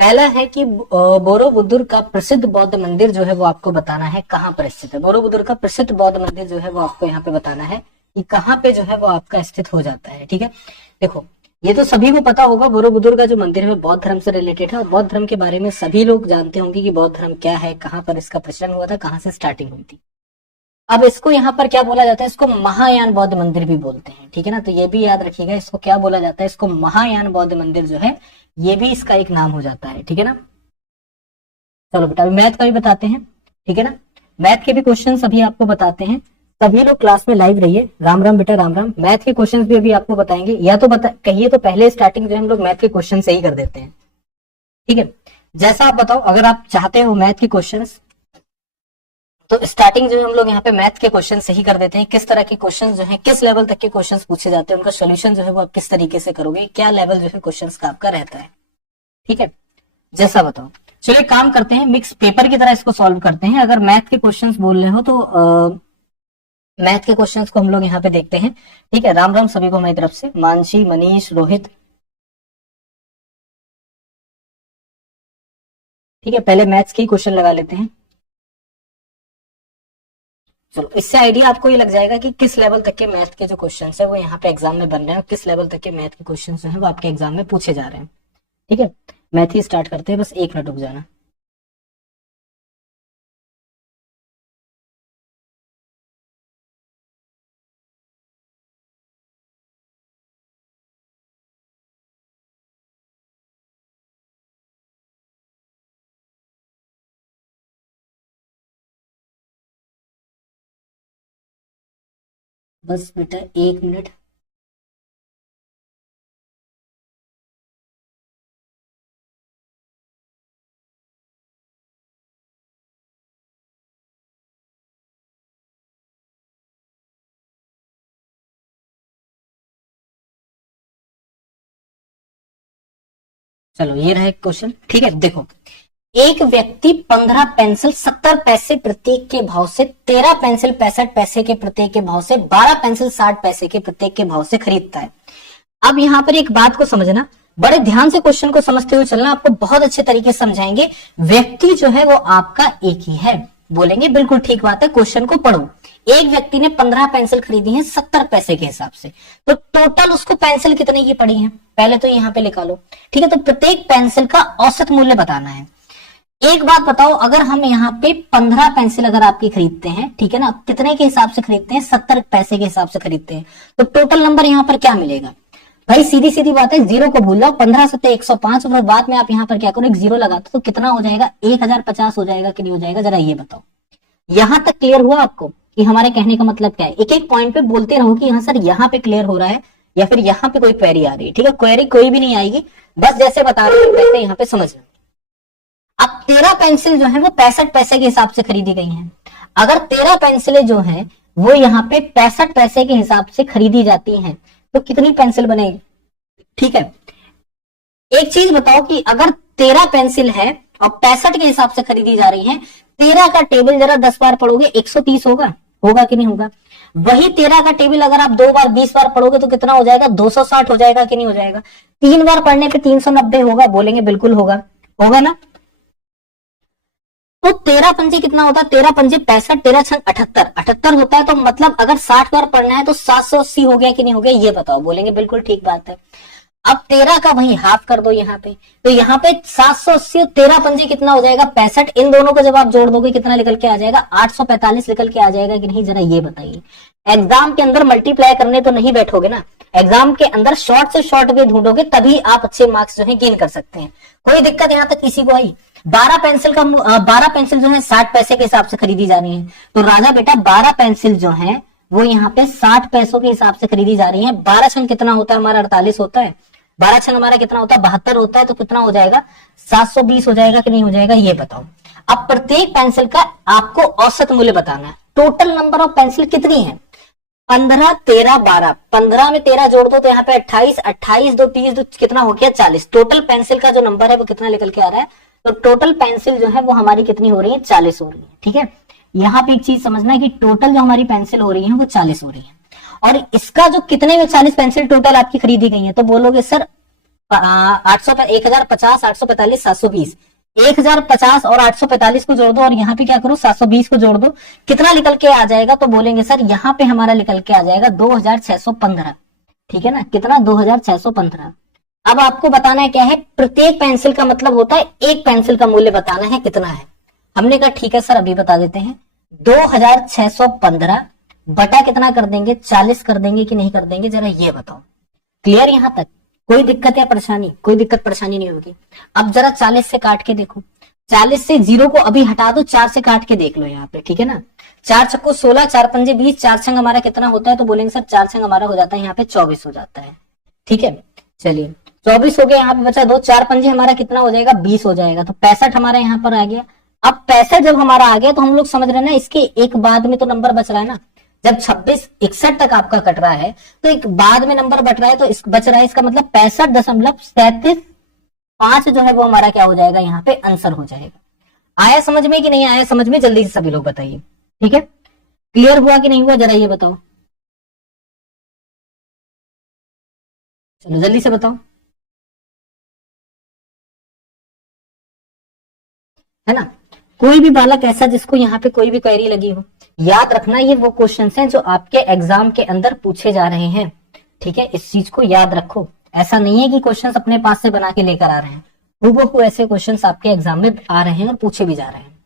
पहला है कि बोरोबुदुर का प्रसिद्ध बौद्ध मंदिर जो है वो आपको बताना है कहाँ पर स्थित है। बोरोबुदुर का प्रसिद्ध बौद्ध मंदिर जो है वो आपको यहाँ पे बताना है कि कहाँ पे जो है वो आपका स्थित हो जाता है। ठीक है, देखो ये तो सभी को पता होगा, बोरोबुदुर का जो मंदिर है वो बौद्ध धर्म से रिलेटेड है और बौद्ध धर्म के बारे में सभी लोग जानते होंगे कि बौद्ध धर्म क्या है, कहाँ पर इसका प्रचलन हुआ था, कहाँ से स्टार्टिंग हुई थी। अब इसको यहाँ पर क्या बोला जाता है, इसको महायान बौद्ध मंदिर भी बोलते हैं। ठीक है ना, तो ये भी याद रखिएगा, इसको क्या बोला जाता है, इसको महायान बौद्ध मंदिर जो है ये भी इसका एक नाम हो जाता है। ठीक है ना, चलो बेटा अभी मैथ का भी बताते हैं। ठीक है ना, मैथ के भी क्वेश्चन अभी आपको बताते हैं। सभी लोग क्लास में लाइव रहिए। राम राम बेटा, राम राम। मैथ के क्वेश्चंस भी अभी आपको बताएंगे, या तो कहिए तो पहले स्टार्टिंग जो हम लोग मैथ के क्वेश्चन से ही कर देते हैं। ठीक है, जैसा आप बताओ, अगर आप चाहते हो मैथ के क्वेश्चंस तो स्टार्टिंग जो हम लोग यहाँ पे मैथ के क्वेश्चन से ही कर देते हैं। किस तरह के क्वेश्चन जो है, किस लेवल तक के क्वेश्चन पूछे जाते हैं, उनका सोल्यूशन जो है वो आप किस तरीके से करोगे, क्या लेवल जो है क्वेश्चन का आपका रहता है। ठीक है, जैसा बताओ। चलिए काम करते हैं, मिक्स पेपर की तरह इसको सॉल्व करते हैं। अगर मैथ के क्वेश्चंस बोल रहे हो तो मैथ के क्वेश्चंस को हम लोग यहाँ पे देखते हैं। ठीक है, राम राम सभी को हमारी तरफ से, मानसी, मनीष, रोहित। ठीक है, पहले मैथ्स के ही क्वेश्चन लगा लेते हैं। चलो, इससे आइडिया आपको ये लग जाएगा कि किस लेवल तक के मैथ के जो क्वेश्चन है वो यहाँ पे एग्जाम में बन रहे हैं और किस लेवल तक के मैथ के क्वेश्चन जो है वो आपके एग्जाम में पूछे जा रहे हैं। ठीक है, मैथ ही स्टार्ट करते हैं, बस एक मिनट रुक जाना। बस बेटा एक मिनट। चलो ये रहा एक क्वेश्चन। ठीक है, देखो एक व्यक्ति 15 पेंसिल 70 पैसे प्रत्येक के भाव से, 13 पेंसिल 65 पैसे के प्रत्येक के भाव से, 12 पेंसिल 60 पैसे के प्रत्येक के भाव से खरीदता है। अब यहाँ पर एक बात को समझना, बड़े ध्यान से क्वेश्चन को समझते हुए चलना, आपको बहुत अच्छे तरीके से समझाएंगे। व्यक्ति जो है वो आपका एक ही है, बोलेंगे बिल्कुल ठीक बात है, क्वेश्चन को पढ़ो। एक व्यक्ति ने 15 पेंसिल खरीदी है 70 पैसे के हिसाब से, तो टोटल उसको पेंसिल कितने की पड़ी है पहले तो यहाँ पे लिखा लो। ठीक है, तो प्रत्येक पेंसिल का औसत मूल्य बताना है। एक बात बताओ, अगर हम यहाँ पे 15 पेंसिल अगर आपकी खरीदते हैं, ठीक है ना, कितने के हिसाब से खरीदते हैं, 70 पैसे के हिसाब से खरीदते हैं, तो टोटल नंबर यहाँ पर क्या मिलेगा भाई, सीधी सीधी बात है, जीरो को भूल जाओ, 15 सत्ते 105 और बाद में आप यहाँ पर क्या करो, एक जीरो लगाते तो कितना हो जाएगा, 1050 हो जाएगा कि नहीं हो जाएगा, जरा ये बताओ। यहां तक क्लियर हुआ आपको कि हमारे कहने का मतलब क्या है? एक एक पॉइंट पे बोलते रहो कि हाँ सर यहाँ पे क्लियर हो रहा है या फिर यहाँ पे कोई क्वेरी आ रही है। ठीक है, क्वेरी कोई भी नहीं आएगी, बस जैसे बता रहे हैं वैसे यहाँ पे समझना। अब 13 पेंसिल जो है वो 65 पैसे के हिसाब से खरीदी गई हैं। अगर 13 पेंसिलें जो है वो यहाँ पे 65 पैसे के हिसाब से खरीदी जाती हैं तो कितनी पेंसिल बनेगी? ठीक है, एक चीज बताओ कि अगर 13 पेंसिल है और 65 के हिसाब से खरीदी जा रही है, 13 का टेबल जरा 10 बार पढ़ोगे 130 होगा, होगा कि नहीं होगा? वही 13 का टेबल अगर आप 2 बार 20 बार पढ़ोगे तो कितना हो जाएगा, 260 हो जाएगा कि नहीं हो जाएगा? 3 बार पढ़ने पे 390 होगा, बोलेंगे बिल्कुल होगा, होगा ना? तो 13 पंजे कितना होता है, 13 पंजे 65, 13 छंग 78, 78 होता है, तो मतलब अगर 60 बार पढ़ना है तो 780 हो गया कि नहीं हो गया, ये बताओ, बोलेंगे बिल्कुल ठीक बात है। अब 13 का वही हाफ कर दो यहाँ पे, तो यहाँ पे 780 13 पंजे कितना हो जाएगा, 65, इन दोनों को जब आप जोड़ दोगे कितना निकल के आ जाएगा, 845 निकल के आ जाएगा कि नहीं, जरा ये बताइए। एग्जाम के अंदर मल्टीप्लाई करने तो नहीं बैठोगे ना, एग्जाम के अंदर शॉर्ट से शॉर्ट वे ढूंढोगे, तभी आप अच्छे मार्क्स जो है गेन कर सकते हैं। कोई दिक्कत यहाँ तक किसी को आई? 12 पेंसिल जो है 60 पैसे के हिसाब से खरीदी जा रही है, तो राजा बेटा 12 पेंसिल जो है वो यहाँ पे 60 पैसों के हिसाब से खरीदी जा रही है। 12 छंग कितना होता है हमारा, 48 होता है, 12 छंग हमारा कितना होता है, 72 होता है, तो कितना हो जाएगा, 720 हो जाएगा कि नहीं हो जाएगा, ये बताओ। अब प्रत्येक पेंसिल का आपको औसत मूल्य बताना है। टोटल नंबर ऑफ पेंसिल कितनी है, 15, 13, 12, 15 में 13 जोड़ दो तो यहाँ पे 28, 28 दो 30 दो कितना हो गया, 40। टोटल पेंसिल का जो नंबर है वो कितना निकल के आ रहा है, तो टोटल पेंसिल जो है वो हमारी कितनी हो रही है, 40 हो रही है। ठीक है, यहाँ पे एक चीज समझना है कि टोटल जो हमारी पेंसिल हो रही है वो 40 हो रही है, और इसका जो कितने में 40 पेंसिल टोटल आपकी खरीदी गई है, तो बोलोगे सर 800 1050 845 720, 1050 और 845 को जोड़ दो और यहाँ पे क्या करो 720 को जोड़ दो, कितना निकल के आ जाएगा? तो बोलेंगे सर यहाँ पे हमारा निकल के आ जाएगा 2615। ठीक है ना, कितना? 2615। अब आपको बताना है क्या है, प्रत्येक पेंसिल का मतलब होता है एक पेंसिल का मूल्य बताना है कितना है। हमने कहा ठीक है सर अभी बता देते हैं, 2615 बटा कितना कर देंगे, 40 कर देंगे कि नहीं कर देंगे, जरा ये बताओ। क्लियर यहां तक? कोई दिक्कत या परेशानी? कोई दिक्कत परेशानी नहीं होगी। अब जरा 40 से काट के देखो, 40 से 0 को अभी हटा दो, 4 से काट के देख लो यहाँ पे। ठीक है ना, 4 छक्को 16, 4 पंजे 20, 4 छंग हमारा कितना होता है? तो बोलेंगे सर 4 छंग हमारा हो जाता है यहाँ पे 24 हो जाता है। ठीक है, चलिए 24 हो गया, यहाँ पे बचा 2, 4 पंजे हमारा कितना हो जाएगा? 20 हो जाएगा। तो 65 हमारा यहाँ पर आ गया। अब 65 जब हमारा आ गया तो हम लोग समझ रहे हैं ना, इसके एक बाद में तो नंबर बच रहा है ना, जब 26 61 तक आपका कट रहा है तो एक बाद में नंबर बच रहा है, तो बच रहा है, इसका मतलब 65.375 जो है वो हमारा क्या हो जाएगा? यहाँ पे आंसर हो जाएगा। आया समझ में कि नहीं आया समझ में? जल्दी से सभी लोग बताइए। ठीक है, क्लियर हुआ कि नहीं हुआ, जरा ये बताओ, चलो जल्दी से बताओ, है ना। कोई भी बालक ऐसा जिसको यहाँ पे कोई भी क्वेरी लगी हो, याद रखना ये वो क्वेश्चंस हैं जो आपके एग्जाम के अंदर पूछे जा रहे हैं। ठीक है, इस चीज को याद रखो। ऐसा नहीं है कि क्वेश्चंस अपने पास से बना के लेकर आ रहे हैं, हूबहू ऐसे क्वेश्चंस आपके एग्जाम में आ रहे हैं और पूछे भी जा रहे हैं।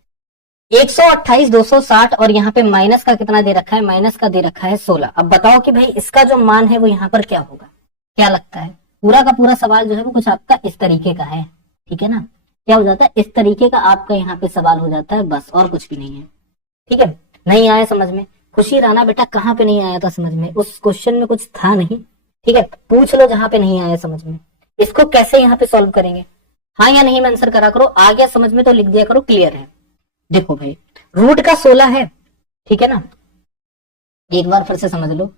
128 260 और यहाँ पे माइनस का कितना दे रखा है? माइनस का दे रखा है 16। अब बताओ कि भाई इसका जो मान है वो यहाँ पर क्या होगा? क्या लगता है? पूरा का पूरा सवाल जो है वो कुछ आपका इस तरीके का है। ठीक है ना, क्या हो जाता है? इस तरीके का आपका यहाँ पे सवाल हो जाता है, बस और कुछ भी नहीं है। ठीक है, नहीं आया समझ में? खुशी राणा बेटा कहाँ पे नहीं आया था समझ में? उस क्वेश्चन में कुछ था नहीं। ठीक है, पूछ लो जहां पे नहीं आया समझ में। इसको कैसे यहाँ पे सॉल्व करेंगे? हाँ या नहीं में आंसर करा करो। आ गया समझ में तो लिख दिया करो क्लियर है। देखो भाई, रूट का 16 है। ठीक है ना, एक बार फिर से समझ लो।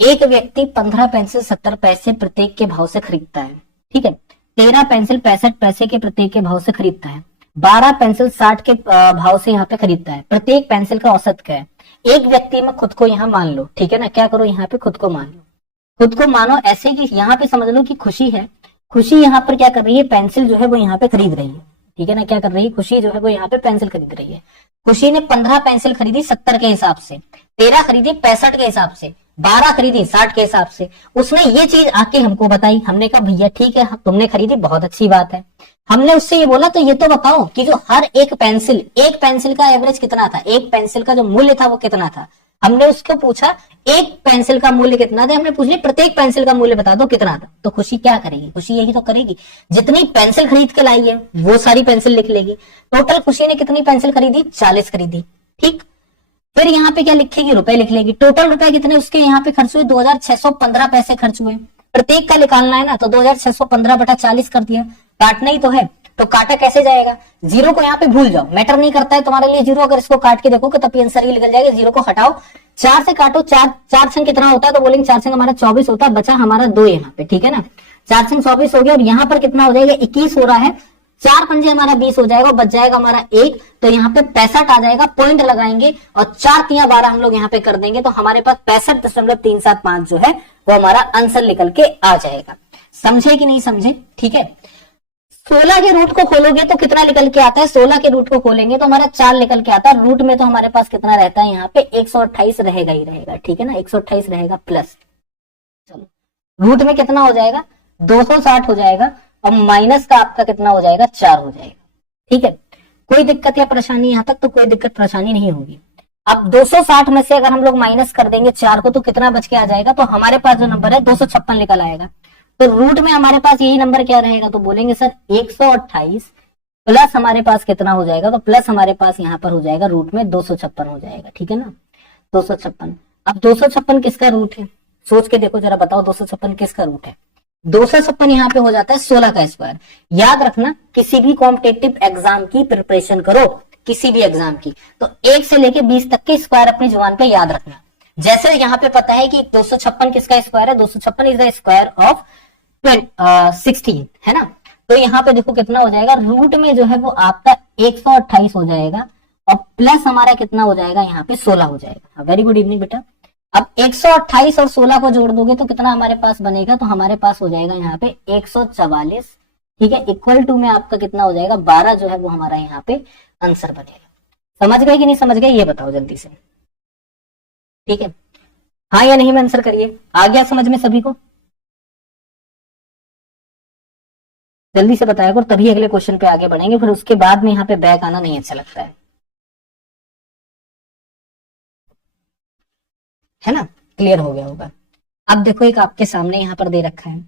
एक व्यक्ति 15 पेंसिल 70 पैसे प्रत्येक के भाव से खरीदता है। ठीक है, 13 पेंसिल 65 पैसे के प्रत्येक के भाव से खरीदता है, 12 पेंसिल 60 के भाव से यहाँ पे खरीदता है। प्रत्येक पेंसिल का औसत क्या है? एक व्यक्ति में खुद को यहाँ मान लो। ठीक है ना, क्या करो यहाँ पे खुद को मान लो। खुद को मानो ऐसे कि यहाँ पे समझ लो कि खुशी है। खुशी यहाँ पर क्या कर रही है? पेंसिल जो है वो यहाँ पे खरीद रही है। ठीक है ना, क्या कर रही है? खुशी जो है वो यहाँ पे पेंसिल खरीद रही है। खुशी ने 15 पेंसिल खरीदी 70 के हिसाब से, 13 खरीदी 65 के हिसाब से, 12 खरीदी 60 के हिसाब से। उसने ये चीज आके हमको बताई। हमने कहा भैया ठीक है तुमने खरीदी, बहुत अच्छी बात है। हमने उससे ये बोला तो ये तो बताओ कि जो हर एक पेंसिल का एवरेज कितना था? एक पेंसिल का जो मूल्य था वो कितना था? हमने उसको पूछा एक पेंसिल का मूल्य कितना था, हमने पूछ लिया प्रत्येक पेंसिल का मूल्य बता दो कितना था। तो खुशी क्या करेगी? खुशी यही तो करेगी, जितनी पेंसिल खरीद के लाई है वो सारी पेंसिल लिख लेगी। टोटल खुशी ने कितनी पेंसिल खरीदी? 40 खरीदी। ठीक, फिर यहाँ पे क्या लिखेगी? रुपए लिख लेगी। टोटल रुपए कितने उसके यहाँ पे खर्च हुए? 2615 पैसे खर्च हुए। प्रत्येक का निकालना है ना, तो 2615 बटा 40 कर दिया। काटना ही तो है, तो काटा कैसे जाएगा? जीरो को यहाँ पे भूल जाओ, मैटर नहीं करता है तुम्हारे लिए जीरो। अगर इसको काट के देखोगे तब आंसर ही निकल जाएगा। जीरो को हटाओ, 4 से काटो, 4 छंग कितना होता है? तो बोलेंगे 4 छंग हमारा 24 होता है, बचा हमारा 2 यहाँ पे। ठीक है ना, 4 छंग 24 हो गया और यहाँ पर कितना हो जाएगा? 21 हो रहा है। 4 पंजे हमारा 20 हो जाएगा, बच जाएगा हमारा 1, तो यहाँ पे 65 आ जाएगा। पॉइंट लगाएंगे और 4 3 12 हम लोग यहाँ पे कर देंगे, तो हमारे पास 65.375 जो है वो हमारा आंसर निकल के आ जाएगा। समझे कि नहीं समझे? ठीक है, 16 के रूट को खोलोगे तो कितना निकल के आता है? 16 के रूट को खोलेंगे तो हमारा 4 निकल के आता है। रूट में तो हमारे पास कितना रहता है? यहाँ पे 128 रहेगा ही रहेगा। ठीक है ना, 128 रहेगा प्लस, चलो रूट में कितना हो जाएगा? 260 हो जाएगा और माइनस का आपका कितना हो जाएगा? 4 हो जाएगा। ठीक है, कोई दिक्कत या परेशानी यहाँ तक? तो कोई दिक्कत परेशानी नहीं होगी। अब 260 में से अगर हम लोग माइनस कर देंगे 4 को तो कितना बच के आ जाएगा? तो हमारे पास जो नंबर है 256 निकल आएगा। तो रूट में हमारे पास यही नंबर क्या रहेगा? तो बोलेंगे सर 128 प्लस हमारे पास कितना हो जाएगा? तो प्लस हमारे पास यहाँ पर हो जाएगा रूट में 256 हो जाएगा। ठीक है ना, 256। अब 256 किसका रूट है? सोच के देखो जरा, बताओ 256 किसका रूट है? 256 यहाँ पे हो जाता है 16 का स्क्वायर। याद रखना, किसी भी कॉम्पिटिटिव एग्जाम की प्रिपरेशन करो, किसी भी एग्जाम की, तो 1 से लेके 20 तक के स्क्वायर अपनी जुबान पे याद रखना। जैसे यहाँ पे पता है कि 256 किसका स्क्वायर है? 256 इज द स्क्वायर ऑफ 16, है ना। तो यहाँ पे देखो कितना हो जाएगा? रूट में जो है वो आपका 128 हो जाएगा और प्लस हमारा कितना हो जाएगा? यहाँ पे 16 हो जाएगा। वेरी गुड इवनिंग बेटा। अब 128 और 16 को जोड़ दोगे तो कितना हमारे पास बनेगा, तो हमारे पास हो जाएगा यहाँ पे 144, ठीक है, इक्वल टू में आपका कितना हो जाएगा 12 जो है वो हमारा यहाँ पे आंसर बनेगा। समझ गए कि नहीं समझ गए, ये बताओ जल्दी से, ठीक है, हाँ या नहीं में आंसर करिए। आ गया समझ में सभी को? जल्दी से बताया करो, तभी अगले क्वेश्चन पे आगे बढ़ेंगे, फिर उसके बाद में यहाँ पे बैक आना नहीं अच्छा लगता है ना? क्लियर हो गया होगा। अब देखो एक आपके सामने यहाँ पर दे रखा है,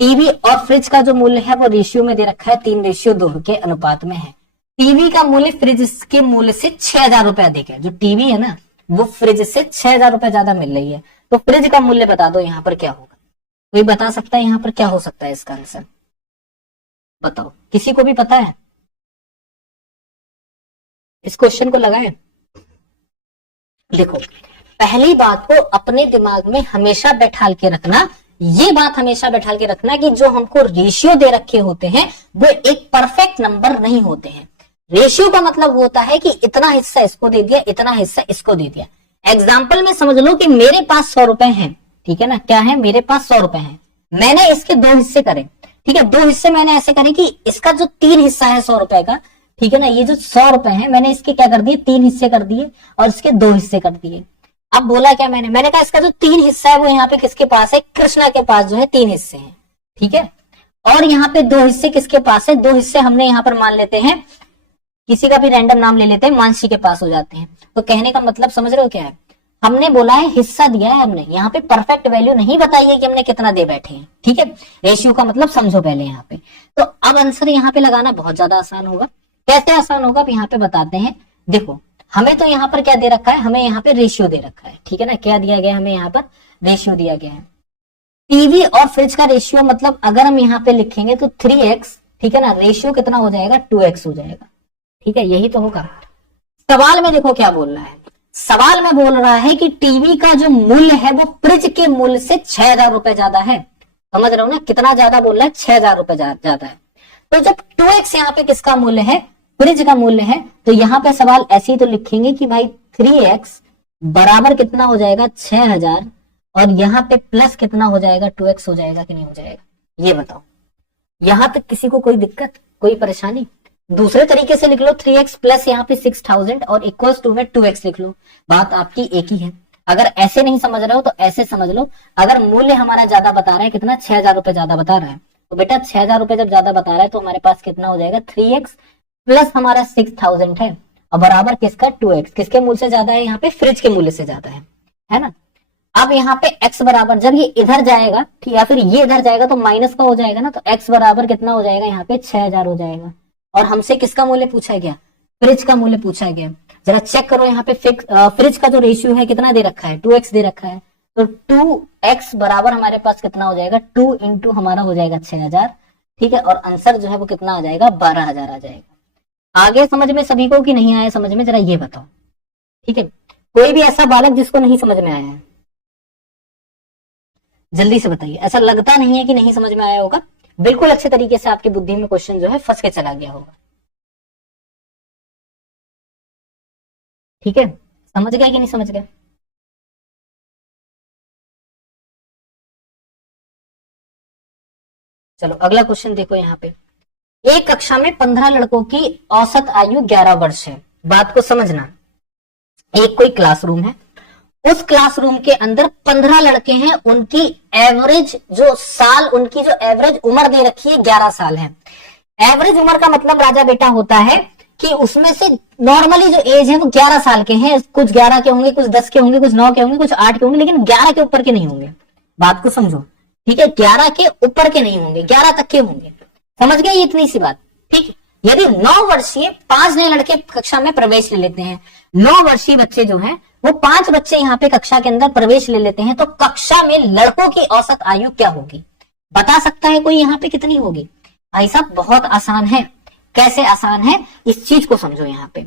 टीवी और फ्रिज का जो मूल्य है वो रेशियो में दे रखा है 3:2 के अनुपात में है। टीवी का मूल्य फ्रिज के मूल्य से 6,000 रुपए अधिक है। जो टीवी है ना वो फ्रिज से 6,000 रुपए ज्यादा मिल रही है, तो फ्रिज का मूल्य बता दो यहाँ पर क्या होगा। कोई बता सकता है यहाँ पर क्या हो सकता है इसका आंसर? बताओ, किसी को भी पता है? इस क्वेश्चन को लगाए। देखो, पहली बात को अपने दिमाग में हमेशा बैठाल के रखना, ये बात हमेशा बैठाल के रखना कि जो हमको रेशियो दे रखे होते हैं वो एक परफेक्ट नंबर नहीं होते हैं। रेशियो का मतलब होता है कि इतना हिस्सा इसको दे दिया, इतना हिस्सा इसको दे दिया। एग्जाम्पल में समझ लो कि मेरे पास 100 रुपए हैं, ठीक है ना, क्या है, मेरे पास 100 रुपए हैं, मैंने इसके 2 हिस्से करे, ठीक है, 2 हिस्से मैंने ऐसे करे कि इसका जो 3 हिस्सा है 100 रुपए का, ठीक है ना, ये जो 100 रुपए है मैंने इसके क्या कर दिए, 3 हिस्से कर दिए और इसके 2 हिस्से कर दिए। अब बोला क्या मैंने कहा इसका जो 3 हिस्सा है वो यहाँ पे किसके पास है, कृष्णा के पास जो है 3 हिस्से हैं, ठीक है, और यहाँ पे 2 हिस्से किसके पास है, 2 हिस्से हमने यहाँ पर मान लेते हैं, किसी का भी रैंडम नाम ले लेते हैं, मानसी के पास हो जाते हैं। तो कहने का मतलब समझ रहे हो क्या है, हमने बोला है हिस्सा दिया है हमने, यहाँ पे परफेक्ट वैल्यू नहीं बताई है कि हमने कितना दे बैठे हैं, ठीक है, रेशियो का मतलब समझो पहले यहाँ पे। तो अब आंसर यहाँ पे लगाना बहुत ज्यादा आसान होगा। कैसे आसान होगा, अब यहाँ पे बताते हैं। देखो, हमें तो यहाँ पर क्या दे रखा है, हमें यहाँ पे रेशियो दे रखा है, ठीक है ना, क्या दिया गया हमें यहाँ पर, रेशियो दिया गया है। टीवी और फ्रिज का रेशियो मतलब अगर हम यहाँ पे लिखेंगे तो 3x, ठीक है ना, रेशियो कितना हो जाएगा, 2x हो जाएगा, ठीक है, यही तो होगा। सवाल में देखो क्या बोल रहा है, सवाल में बोल रहा है कि टीवी का जो मूल्य है वो फ्रिज के मूल्य से 6,000 रुपए ज्यादा है। समझ रहे हो ना, कितना ज्यादा बोल रहा है, 6,000 रुपए ज्यादा है। तो जब 2x यहाँ पे किसका मूल्य है, फ्रिज का मूल्य है, तो यहाँ पे सवाल ऐसे ही तो लिखेंगे कि भाई 3x बराबर कितना हो जाएगा, 6,000, और यहाँ पे प्लस कितना हो जाएगा, 2x हो जाएगा कि नहीं हो जाएगा, ये बताओ। यहां तक किसी को कोई दिक्कत, कोई परेशानी? दूसरे तरीके से लिख लो, 3x प्लस यहाँ पे 6,000 और इक्वल्स टू में 2x लिख लो, बात आपकी एक ही है। अगर ऐसे नहीं समझ रहे हो तो ऐसे समझ लो, अगर मूल्य हमारा ज्यादा बता रहा है, कितना, 6,000 रुपए ज्यादा बता रहा है, तो बेटा 6,000 रुपए जब ज्यादा बता रहा है तो हमारे पास कितना हो जाएगा, 3x प्लस हमारा 6,000 है, और बराबर किसका, 2x, किसके मूल्य से ज्यादा है, यहाँ पे फ्रिज के मूल्य से ज्यादा है ना। अब यहाँ पे x बराबर, जब ये इधर जाएगा ठीक, या फिर ये इधर जाएगा तो माइनस का हो जाएगा ना, तो x बराबर कितना हो जाएगा, यहाँ पे 6,000 हो जाएगा। और हमसे किसका मूल्य पूछा गया, फ्रिज का मूल्य पूछा गया। जरा चेक करो यहाँ पे फ्रिज का जो रेशियो है कितना दे रखा है, 2x दे रखा है, तो 2x बराबर हमारे पास कितना हो जाएगा, 2 इंटू हमारा हो जाएगा 6,000, ठीक है, और आंसर जो है वो कितना आ जाएगा, 12,000 आ जाएगा। आगे समझ में सभी को कि नहीं आया समझ में, जरा ये बताओ, ठीक है, कोई भी ऐसा बालक जिसको नहीं समझ में आया है, जल्दी से बताइए। ऐसा लगता नहीं है कि नहीं समझ में आया होगा, बिल्कुल अच्छे तरीके से आपकी बुद्धि में क्वेश्चन जो है फंस के चला गया होगा, ठीक है, समझ गया कि नहीं समझ गया? चलो अगला क्वेश्चन देखो यहाँ पे, एक कक्षा में 15 लड़कों की औसत आयु 11 वर्ष है। बात को समझना, एक कोई क्लासरूम है, उस क्लासरूम के अंदर 15 लड़के हैं, उनकी एवरेज जो साल, उनकी जो एवरेज उम्र दे रखी है 11 साल है। एवरेज उम्र का मतलब राजा बेटा होता है कि उसमें से नॉर्मली जो एज है वो 11 साल के हैं, कुछ 11 के होंगे, कुछ 10 के होंगे, कुछ 9 के होंगे, कुछ 8 के होंगे, लेकिन 11 के ऊपर के नहीं होंगे। बात को समझो, ठीक है, 11 के ऊपर के नहीं होंगे, 11 तक के होंगे। समझ गए, इतनी सी बात, ठीक। यदि 9 वर्षीय 5 नए लड़के कक्षा में प्रवेश ले लेते हैं, 9 वर्षीय बच्चे जो हैं वो 5 बच्चे यहाँ पे कक्षा के अंदर प्रवेश ले लेते हैं, तो कक्षा में लड़कों की औसत आयु क्या होगी? बता सकता है कोई यहाँ पे कितनी होगी? भाई साहब बहुत आसान है। कैसे आसान है, इस चीज को समझो। यहाँ पे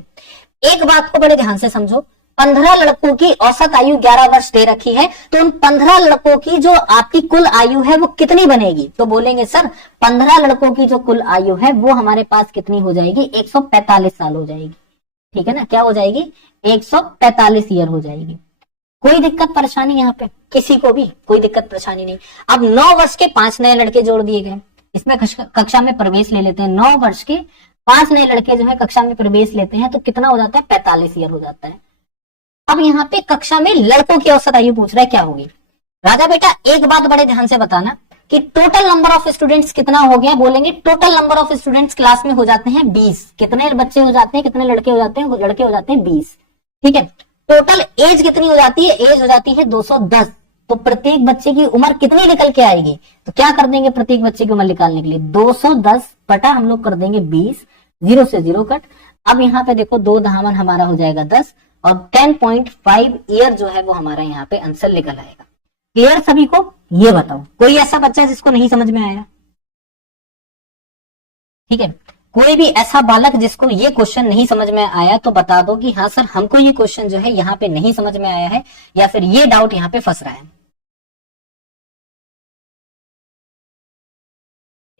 एक बात को बड़े ध्यान से समझो, 15 लड़कों की औसत आयु 11 वर्ष दे रखी है, तो उन 15 लड़कों की जो आपकी कुल आयु है वो कितनी बनेगी? तो बोलेंगे सर 15 लड़कों की जो कुल आयु है वो हमारे पास कितनी हो जाएगी? 145 साल हो जाएगी, ठीक है ना, क्या हो जाएगी? 145 ईयर हो जाएगी। कोई दिक्कत परेशानी यहाँ पे किसी को भी कोई दिक्कत परेशानी नहीं। अब 9 वर्ष के 5 नए लड़के जोड़ दिए गए, इसमें कक्षा में प्रवेश ले लेते हैं। 9 वर्ष के 5 नए लड़के जो है कक्षा में प्रवेश लेते हैं तो कितना हो जाता है, 45 ईयर हो जाता है। अब यहाँ पे कक्षा में लड़कों की औसत आयु पूछ रहा है, क्या होगी। राजा बेटा एक बात बड़े ध्यान से बताना कि टोटल नंबर ऑफ स्टूडेंट्स कितना हो गया, बोलेंगे total number of students class में हो जाते हैं 20। कितने बच्चे हो जाते हैं, कितने लड़के हो जाते हैं, लड़के हो जाते हैं 20। ठीक है, टोटल एज कितनी हो जाती है, एज हो जाती है 210। तो प्रत्येक बच्चे की उम्र कितनी निकल के आएगी, तो क्या कर देंगे प्रत्येक बच्चे की उम्र निकालने के लिए 210 बटा हम लोग कर देंगे 20, 0 से 0 कट। अब यहाँ पे देखो 2 धामन हमारा हो जाएगा 10 और 10.5 ईयर जो है वो हमारा यहाँ पे आंसर निकल आएगा। क्लियर सभी को। ये बताओ कोई ऐसा बच्चा जिसको नहीं समझ में आया, ठीक है, कोई भी ऐसा बालक जिसको ये क्वेश्चन नहीं समझ में आया तो बता दो कि हाँ सर हमको ये क्वेश्चन जो है यहाँ पे नहीं समझ में आया है या फिर ये डाउट यहाँ पे फंस रहा है।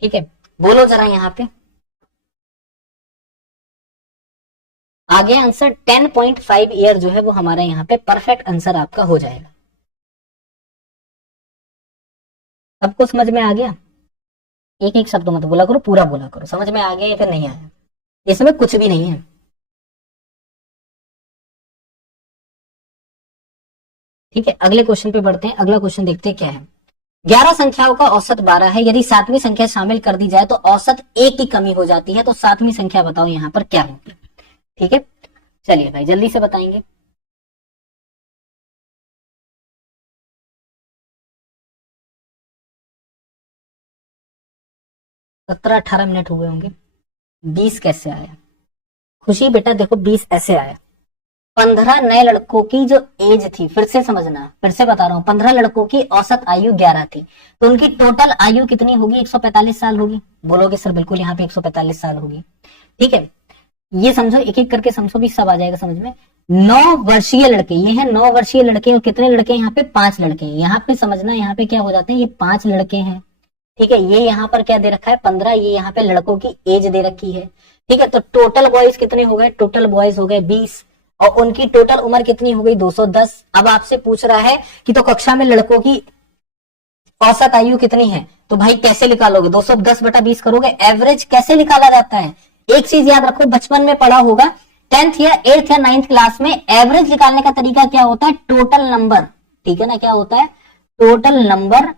ठीक है, बोलो जरा यहाँ पे। आगे आंसर 10.5 ईयर जो है वो हमारा यहाँ पे परफेक्ट आंसर आपका हो जाएगा। सबको समझ में आ गया। एक एक शब्द मत बोला करो, पूरा बोला करो, समझ में आ गया या फिर नहीं आया, इसमें कुछ भी नहीं है। ठीक है, अगले क्वेश्चन पे बढ़ते हैं। अगला क्वेश्चन देखते हैं क्या है। 11 संख्याओं का औसत 12 है, यदि 7वीं संख्या शामिल कर दी जाए तो औसत 1 की कमी हो जाती है, तो 7वीं संख्या बताओ यहाँ पर क्या होगी। ठीक है, चलिए भाई जल्दी से बताएंगे। 17-18 मिनट हुए होंगे। 20 कैसे आया खुशी बेटा, देखो 20 ऐसे आया। 15 नए लड़कों की जो एज थी, फिर से समझना, फिर से बता रहा हूं, 15 लड़कों की औसत आयु 11 थी, तो उनकी टोटल आयु कितनी होगी, 145 साल होगी। बोलोगे सर बिल्कुल यहाँ पे 145 साल होगी। ठीक है, ये समझो, एक एक करके समझो भी सब आ जाएगा समझ में। 9 वर्षीय लड़के, ये है 9 वर्षीय लड़के, और कितने लड़के यहाँ पे 5 लड़के हैं। यहाँ पे समझना, यहाँ पे क्या हो जाते हैं, ये 5 लड़के हैं। ठीक है, ये यहाँ पर क्या दे रखा है 15, ये यहाँ पे लड़कों की एज दे रखी है। ठीक है, तो टोटल बॉयज कितने हो गए, टोटल बॉयज हो गए 20 और उनकी टोटल उम्र कितनी हो गई 210। अब आपसे पूछ रहा है कि तो कक्षा में लड़कों की औसत आयु कितनी है, तो भाई कैसे निकालोगे, 210 बटा 20 करोगे। एवरेज कैसे निकाला जाता है, एक चीज याद रखो, बचपन में पढ़ा होगा 10th या 8th या 9th क्लास में, एवरेज निकालने का तरीका क्या होता है, टोटल नंबर। ठीक है ना, क्या होता है, टोटल नंबर।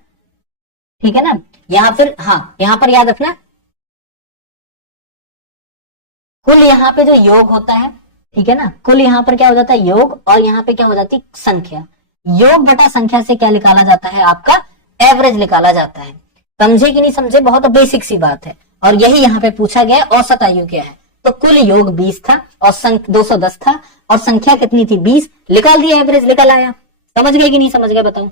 ठीक है ना, या फिर हाँ यहां पर याद रखना कुल यहाँ पे जो योग होता है, ठीक है ना, कुल यहाँ पर क्या हो जाता है योग, और यहाँ पे क्या हो जाती संख्या। योग बटा संख्या से क्या निकाला जाता है, आपका एवरेज निकाला जाता है। समझे कि नहीं समझे, बहुत बेसिक सी बात है। और यही यहाँ पे पूछा गया औसत आयु क्या है, तो कुल योग 20 था और 210 था और संख्या कितनी थी 20, निकाल दिया, एवरेज निकल आया। समझ गए कि नहीं समझ गए बताओ।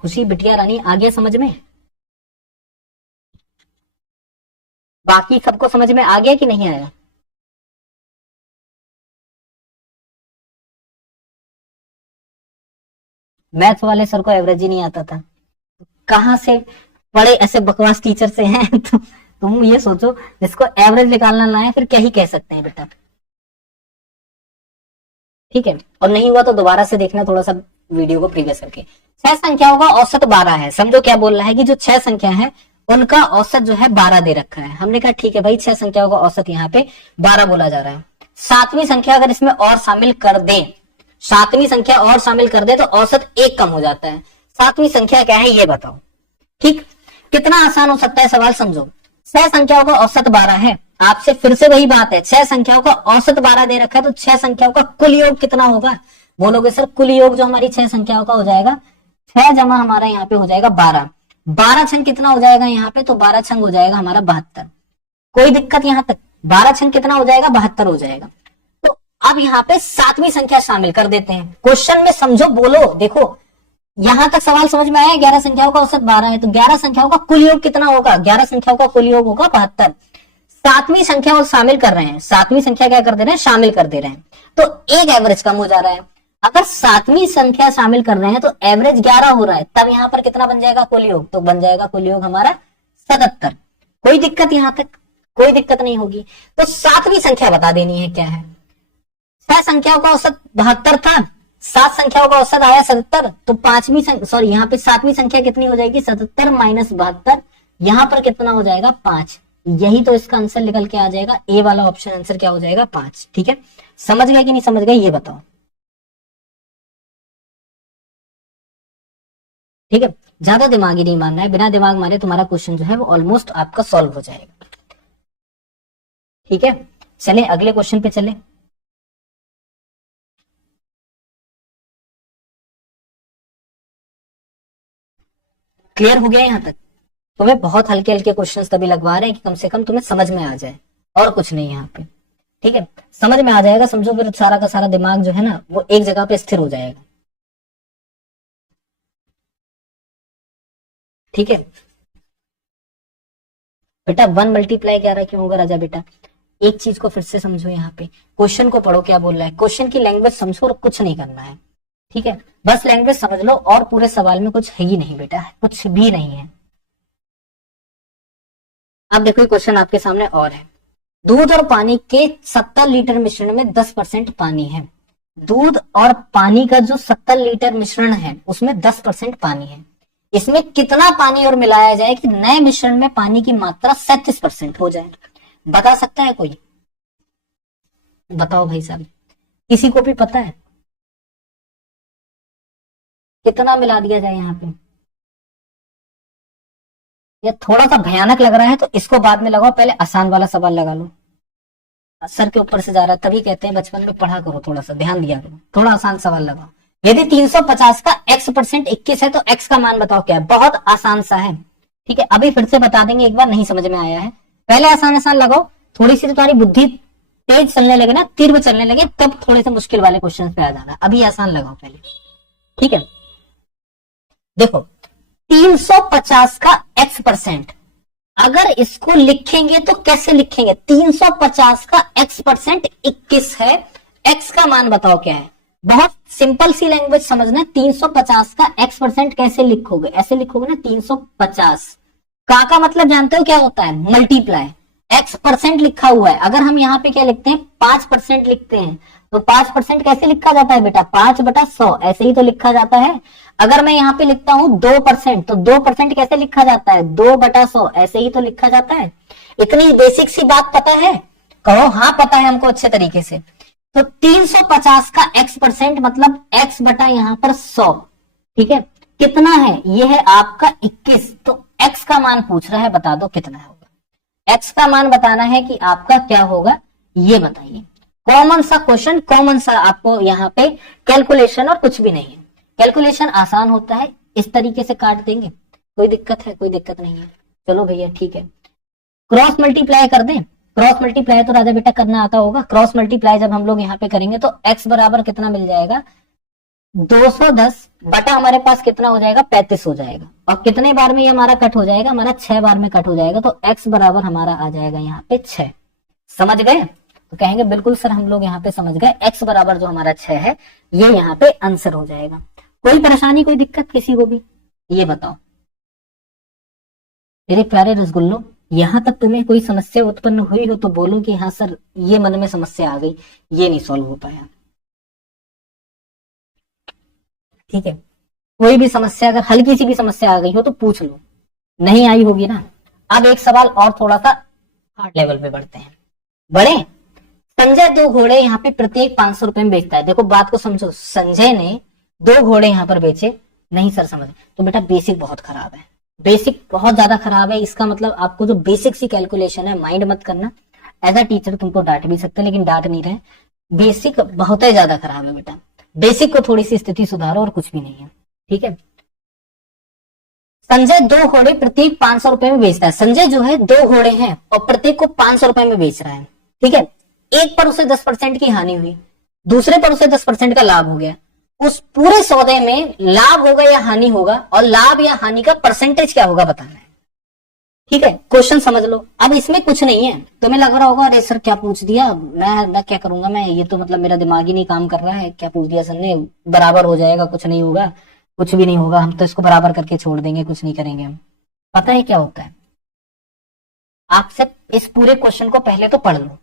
खुशी बिटिया रानी आ गया समझ में, बाकी सबको समझ में आ गया कि नहीं आया। मैथ्स वाले सर को एवरेज ही नहीं आता था, कहां से बड़े ऐसे बकवास टीचर से हैं तो तुम ये सोचो जिसको एवरेज निकालना ना है फिर क्या ही कह सकते हैं बेटा। ठीक है, और नहीं हुआ तो दोबारा से देखना थोड़ा सा वीडियो को प्रीवियस करके। 6 संख्याओं का औसत 12 है, समझो क्या बोल रहा है कि जो 6 संख्या है उनका औसत जो है 12 दे रखा है। हमने कहा ठीक है भाई 6 संख्याओं का औसत यहाँ पे 12 बोला जा रहा है। 7वीं संख्या अगर इसमें और शामिल कर दें, 7वीं संख्या और शामिल कर दे तो औसत 1 कम हो जाता है। 7वीं संख्या क्या है ये बताओ। ठीक, कितना आसान हो सकता है सवाल, समझो। 6 संख्याओं का औसत 12 है, आपसे फिर से वही बात है, 6 संख्याओं का औसत 12 दे रखा है, तो 6 संख्याओं का कुल योग कितना होगा। बोलोगे सर कुल योग जो हमारी 6 संख्याओं का हो जाएगा, 6 जमा हमारा यहाँ पे हो जाएगा 12, 12 छंग कितना हो जाएगा यहाँ पे, तो 12 छंग हो जाएगा हमारा 72। कोई दिक्कत यहाँ तक, 12 छंग कितना हो जाएगा 72 हो जाएगा। तो अब यहाँ पे 7वीं संख्या शामिल कर देते हैं। क्वेश्चन में समझो, बोलो, देखो यहां तक सवाल समझ में आया। 11 संख्याओं का औसत 12 है, तो 11 संख्याओं का कुल योग कितना होगा, 11 संख्याओं का कुल योग होगा 72। 7वीं संख्या और शामिल कर रहे हैं, 7वीं संख्या क्या कर दे रहे हैं, शामिल कर दे रहे हैं, तो एक एवरेज कम हो जा रहा है। अगर 7वीं संख्या शामिल कर रहे हैं तो एवरेज 11 हो रहा है, तब यहां पर कितना बन जाएगा कुल योग, तो बन जाएगा कुल योग हमारा 77। कोई दिक्कत यहां तक, कोई दिक्कत नहीं होगी। तो 7वीं संख्या बता देनी है क्या है, 6 संख्याओं का औसत 72 था, 7 संख्याओं का औसत आया 77, तो पांचवी सॉरी यहाँ पे 7वीं संख्या कितनी हो जाएगी, 77 माइनस 72, यहाँ पर कितना हो जाएगा 5। यही तो इसका आंसर निकल के आ जाएगा, ए वाला ऑप्शन आंसर क्या हो जाएगा 5। ठीक है, समझ गए कि नहीं समझ गए ये बताओ। ठीक है, ज्यादा दिमाग ही नहीं मारना है, बिना दिमाग मारे तुम्हारा क्वेश्चन जो है वो ऑलमोस्ट आपका सॉल्व हो जाएगा। ठीक है, चले अगले क्वेश्चन पे चले। क्लियर हो गया यहाँ तक? तुम्हें बहुत हल्के हल्के क्वेश्चंस तभी लगवा रहे हैं कि कम से कम तुम्हें समझ में आ जाए, और कुछ नहीं यहाँ पे। ठीक है, समझ में आ जाएगा समझो, फिर सारा का सारा दिमाग जो है ना वो एक जगह पे स्थिर हो जाएगा। ठीक है बेटा, 1 मल्टीप्लाई 11 क्यों होगा राजा बेटा? एक चीज को फिर से समझो, यहाँ पे क्वेश्चन को पढ़ो क्या बोल रहा है, क्वेश्चन की लैंग्वेज समझो और कुछ नहीं करना है। ठीक है, बस लैंग्वेज समझ लो, और पूरे सवाल में कुछ है ही नहीं बेटा, कुछ भी नहीं है। अब देखो क्वेश्चन आपके सामने और है, दूध और पानी के 70 लीटर मिश्रण में 10% पानी है। दूध और पानी का जो 70 लीटर मिश्रण है उसमें 10% पानी है, इसमें कितना पानी और मिलाया जाए कि नए मिश्रण में पानी की मात्रा 37% हो जाए? बता सकता है कोई? बताओ भाई साहब, किसी को भी पता है कितना मिला दिया जाए यहाँ पे? ये थोड़ा सा भयानक लग रहा है तो इसको बाद में लगाओ, पहले आसान वाला सवाल लगा लो। सर के ऊपर से जा रहा है, तभी कहते हैं बचपन में पढ़ा करो, थोड़ा सा ध्यान दिया करो, थोड़ा आसान सवाल लगाओ। यदि 350 का x परसेंट 21 है तो x का मान बताओ क्या है? बहुत आसान सा है। ठीक है, अभी फिर से बता देंगे एक बार, नहीं समझ में आया है पहले आसान आसान लगाओ, थोड़ी सी तुम्हारी बुद्धि तेज चलने लगे ना, तीव्र चलने लगे, तब थोड़े से मुश्किल वाले क्वेश्चन पे आ जाना। अभी आसान लगाओ पहले। ठीक है, देखो 350 का x परसेंट, अगर इसको लिखेंगे तो कैसे लिखेंगे? 350 का x परसेंट 21 है, x का मान बताओ क्या है? बहुत सिंपल सी लैंग्वेज समझना, 350 का x परसेंट कैसे लिखोगे? ऐसे लिखोगे ना, 350 का मतलब जानते हो क्या होता है? मल्टीप्लाई। x परसेंट लिखा हुआ है, अगर हम यहाँ पे क्या लिखते हैं 5% लिखते हैं, तो 5% कैसे लिखा जाता है बेटा? 5/100, ऐसे ही तो लिखा जाता है। अगर मैं यहाँ पे लिखता हूं 2%, तो 2% कैसे लिखा जाता है? 2/100, ऐसे ही तो लिखा जाता है। इतनी बेसिक सी बात पता है? कहो हाँ पता है हमको अच्छे तरीके से। तो 350 का x परसेंट मतलब x बटा यहाँ पर 100। ठीक है, कितना है? ये है आपका 21, तो x का मान पूछ रहा है, बता दो कितना होगा। x का मान बताना है कि आपका क्या होगा, ये बताइए। कॉमन सा क्वेश्चन, कॉमन सा, आपको यहाँ पे कैलकुलेशन और कुछ भी नहीं है। कैलकुलेशन आसान होता है, इस तरीके से काट देंगे, कोई दिक्कत है? कोई दिक्कत नहीं है। चलो भैया ठीक है, क्रॉस मल्टीप्लाई कर दें। क्रॉस मल्टीप्लाई तो राजा बेटा करना आता होगा। क्रॉस मल्टीप्लाई जब हम लोग यहाँ पे करेंगे तो x बराबर कितना मिल जाएगा? 210 बटा हमारे पास कितना हो जाएगा? 35 हो जाएगा। और कितने बार में ये हमारा कट हो जाएगा? हमारा 6 बार में कट हो जाएगा, तो x बराबर हमारा आ जाएगा यहाँ पे 6। समझ गए? तो कहेंगे बिल्कुल सर हम लोग यहाँ पे समझ गए, x बराबर जो हमारा 6 है ये यहाँ पे आंसर हो जाएगा। कोई परेशानी, कोई दिक्कत किसी को भी? ये बताओ मेरे प्यारे रसगुल्लो, यहां तक तुम्हें कोई समस्या उत्पन्न हुई हो तो बोलो कि हाँ सर ये मन में समस्या आ गई, ये नहीं सॉल्व हो पाया। ठीक है, कोई भी समस्या, अगर हल्की सी भी समस्या आ गई हो तो पूछ लो, नहीं आई होगी ना। अब एक सवाल और थोड़ा सा हार्ड लेवल पे बढ़ते हैं। बढ़े? संजय 2 घोड़े यहाँ पे प्रत्येक 500 रुपए में बेचता है। देखो बात को समझो, संजय ने 2 घोड़े यहाँ पर बेचे। नहीं सर समझ, तो बेटा बेसिक बहुत खराब है, बेसिक बहुत ज्यादा खराब है। इसका मतलब आपको जो बेसिक सी कैलकुलेशन है, माइंड मत करना। एज अ टीचर तुमको डांट भी सकते लेकिन डांट नहीं रहे, बेसिक बहुत ही ज्यादा खराब है बेटा। बेसिक को थोड़ी सी स्थिति सुधारो और कुछ भी नहीं है। ठीक है, संजय 2 घोड़े प्रत्येक 500 रुपए में बेचता है। संजय जो है 2 घोड़े हैं और प्रत्येक को 500 रुपए में बेच रहा है। ठीक है, एक पर उसे 10% की हानि हुई, दूसरे पर उसे 10% का लाभ हो गया। उस पूरे सौदे में लाभ होगा या हानि होगा, और लाभ या हानि का परसेंटेज क्या होगा बताना है। ठीक है, क्वेश्चन समझ लो। अब इसमें कुछ नहीं है, तुम्हें लग रहा होगा अरे सर क्या पूछ दिया, मैं क्या करूंगा, मैं ये तो मतलब मेरा दिमाग ही नहीं काम कर रहा है, क्या पूछ दिया सर ने, बराबर हो जाएगा, कुछ नहीं होगा, कुछ भी नहीं होगा, हम तो इसको बराबर करके छोड़ देंगे, कुछ नहीं करेंगे हम। पता है क्या होता है? आप सिर्फ इस पूरे क्वेश्चन को पहले तो पढ़ लो,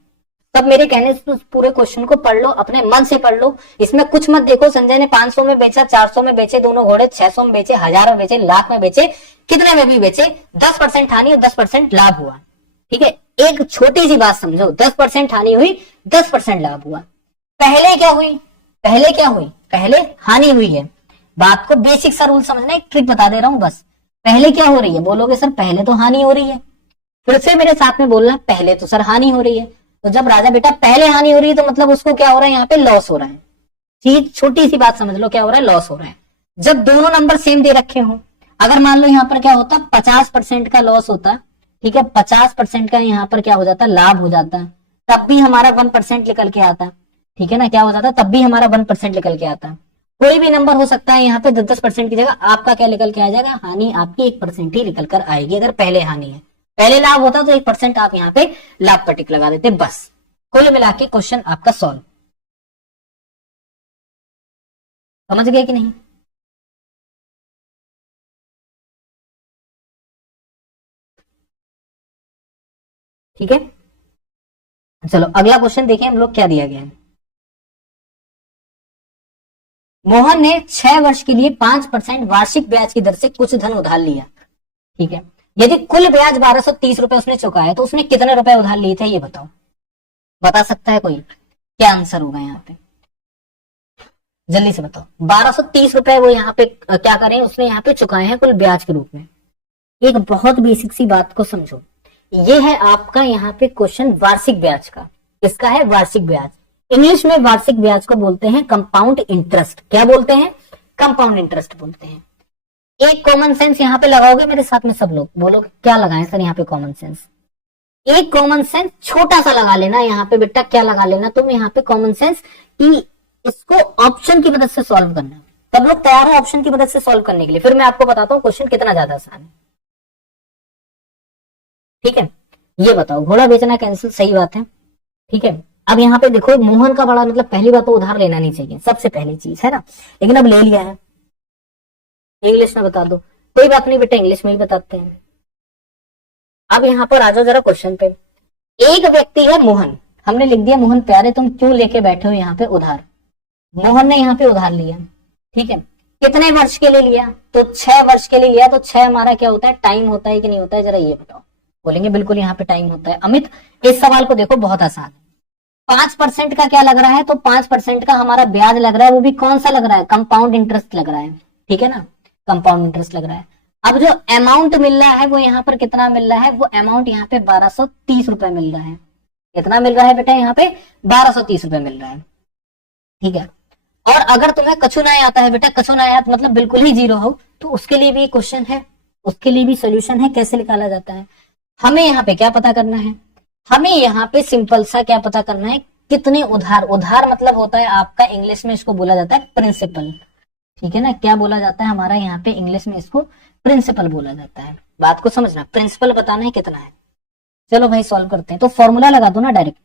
तब मेरे कहने से पूरे क्वेश्चन को पढ़ लो, अपने मन से पढ़ लो, इसमें कुछ मत देखो संजय ने 500 में बेचा, 400 में बेचे दोनों घोड़े, 600 में बेचे, 1000 में बेचे, लाख में बेचे, कितने में भी बेचे, 10% हानि और 10% लाभ हुआ। ठीक है, एक छोटी सी बात समझो, 10% हानि हुई, 10% लाभ हुआ। पहले क्या हुई, पहले क्या हुई, पहले हानि हुई है। बात को बेसिक सा रूल समझना, एक ट्रिक बता दे रहा हूं बस। पहले क्या हो रही है, बोलोगे सर पहले तो हानि हो रही है, फिर से मेरे साथ में बोलना, पहले तो सर हानि हो रही है। तो जब राजा बेटा पहले हानि हो रही है तो मतलब उसको क्या हो रहा है, यहाँ पे लॉस हो रहा है। चीज छोटी सी बात समझ लो, क्या हो रहा है, लॉस हो रहा है। जब दोनों नंबर सेम दे रखे हो, अगर मान लो यहाँ पर क्या होता, 50% का लॉस होता, ठीक है, 50% का यहाँ पर क्या हो जाता, लाभ हो जाता, तब भी हमारा 1% निकल के आता। ठीक है ना, क्या हो जाता, तब भी हमारा 1% निकल के आता। कोई भी नंबर हो सकता है यहाँ पे 10% की जगह आपका क्या निकल के आ जाएगा, हानि आपकी 1% ही निकल कर आएगी। अगर पहले हानि है, पहले लाभ होता तो 1% आप यहाँ पे लाभ पर टिक लगा देते। बस कुल मिला के क्वेश्चन आपका सॉल्व। समझ गए कि नहीं? ठीक है, चलो अगला क्वेश्चन देखें हम लोग क्या दिया गया है। मोहन ने 6 वर्ष के लिए 5% वार्षिक ब्याज की दर से कुछ धन उधार लिया। ठीक है, यदि कुल ब्याज 1230 रुपए उसने चुकाया तो उसने कितने रुपए उधार लिए थे, ये बताओ। बता सकता है कोई? क्या आंसर होगा यहाँ पे, जल्दी से बताओ। 1230 रुपए वो यहाँ पे क्या करें, उसने यहाँ पे चुकाए हैं कुल ब्याज के रूप में। एक बहुत बेसिक सी बात को समझो, ये है आपका यहाँ पे क्वेश्चन वार्षिक ब्याज का। किसका है, वार्षिक ब्याज। इंग्लिश में वार्षिक ब्याज को बोलते हैं कंपाउंड इंटरेस्ट। क्या बोलते हैं, कंपाउंड इंटरेस्ट बोलते हैं। एक कॉमन सेंस यहाँ पे लगाओगे मेरे साथ में, सब लोग बोलो क्या लगाएं सर यहाँ पे कॉमन सेंस। एक कॉमन सेंस छोटा सा लगा लेना यहाँ पे बेटा, क्या लगा लेना तुम यहाँ पे कॉमन सेंस, कि इसको ऑप्शन की मदद से सॉल्व करना। तब लोग तैयार हो ऑप्शन की मदद से सॉल्व करने के लिए, फिर मैं आपको बताता हूँ क्वेश्चन कितना ज्यादा आसान है। ठीक है, ये बताओ, घोड़ा बेचना कैंसिल, सही बात है। ठीक है, अब यहाँ पे देखो मोहन का बड़ा मतलब, पहली बात तो उधार लेना नहीं चाहिए, सबसे पहली चीज है ना, लेकिन अब ले लिया है। इंग्लिश में बता दो, कोई बात नहीं बेटा, इंग्लिश में ही बताते हैं। अब यहाँ पर आ जाओ जरा क्वेश्चन पे। एक व्यक्ति है मोहन, हमने लिख दिया मोहन प्यारे तुम क्यों लेके बैठे हो यहाँ पे उधार। मोहन ने यहाँ पे उधार लिया, ठीक है, कितने वर्ष के लिए लिया, तो 6 वर्ष के लिए लिया। तो 6 हमारा क्या होता है, टाइम होता है कि नहीं होता है, जरा ये बताओ। बोलेंगे बिल्कुल यहाँ पे टाइम होता है। अमित इस सवाल को देखो बहुत आसान है। 5% का क्या लग रहा है, तो 5% का हमारा ब्याज लग रहा है, वो भी कौन सा लग रहा है, कंपाउंड इंटरेस्ट लग रहा है। ठीक है ना, कंपाउंड इंटरेस्ट लग रहा है। अब जो अमाउंट मिल रहा है वो यहाँ पर कितना मिल रहा है, वो अमाउंट यहाँ पे 1230 रुपए मिल रहा है। कितना मिल रहा है बेटा, यहाँ पे 1230 रुपए मिल रहा है। ठीक है, और अगर तुम्हें कछु ना आता है बेटा, कछु ना आया मतलब बिल्कुल ही जीरो हो, तो उसके लिए भी क्वेश्चन है, उसके लिए भी सोल्यूशन है, कैसे निकाला जाता है। हमें यहाँ पे क्या पता करना है, हमें यहाँ पे सिंपल सा क्या पता करना है, कितने उधार, उधार मतलब होता है आपका इंग्लिश में इसको बोला जाता है प्रिंसिपल। ठीक है ना, क्या बोला जाता है हमारा यहाँ पे इंग्लिश में, इसको प्रिंसिपल बोला जाता है। बात को समझना, प्रिंसिपल बताना है कितना है। चलो भाई सॉल्व करते हैं, तो फॉर्मूला लगा दो ना डायरेक्ट।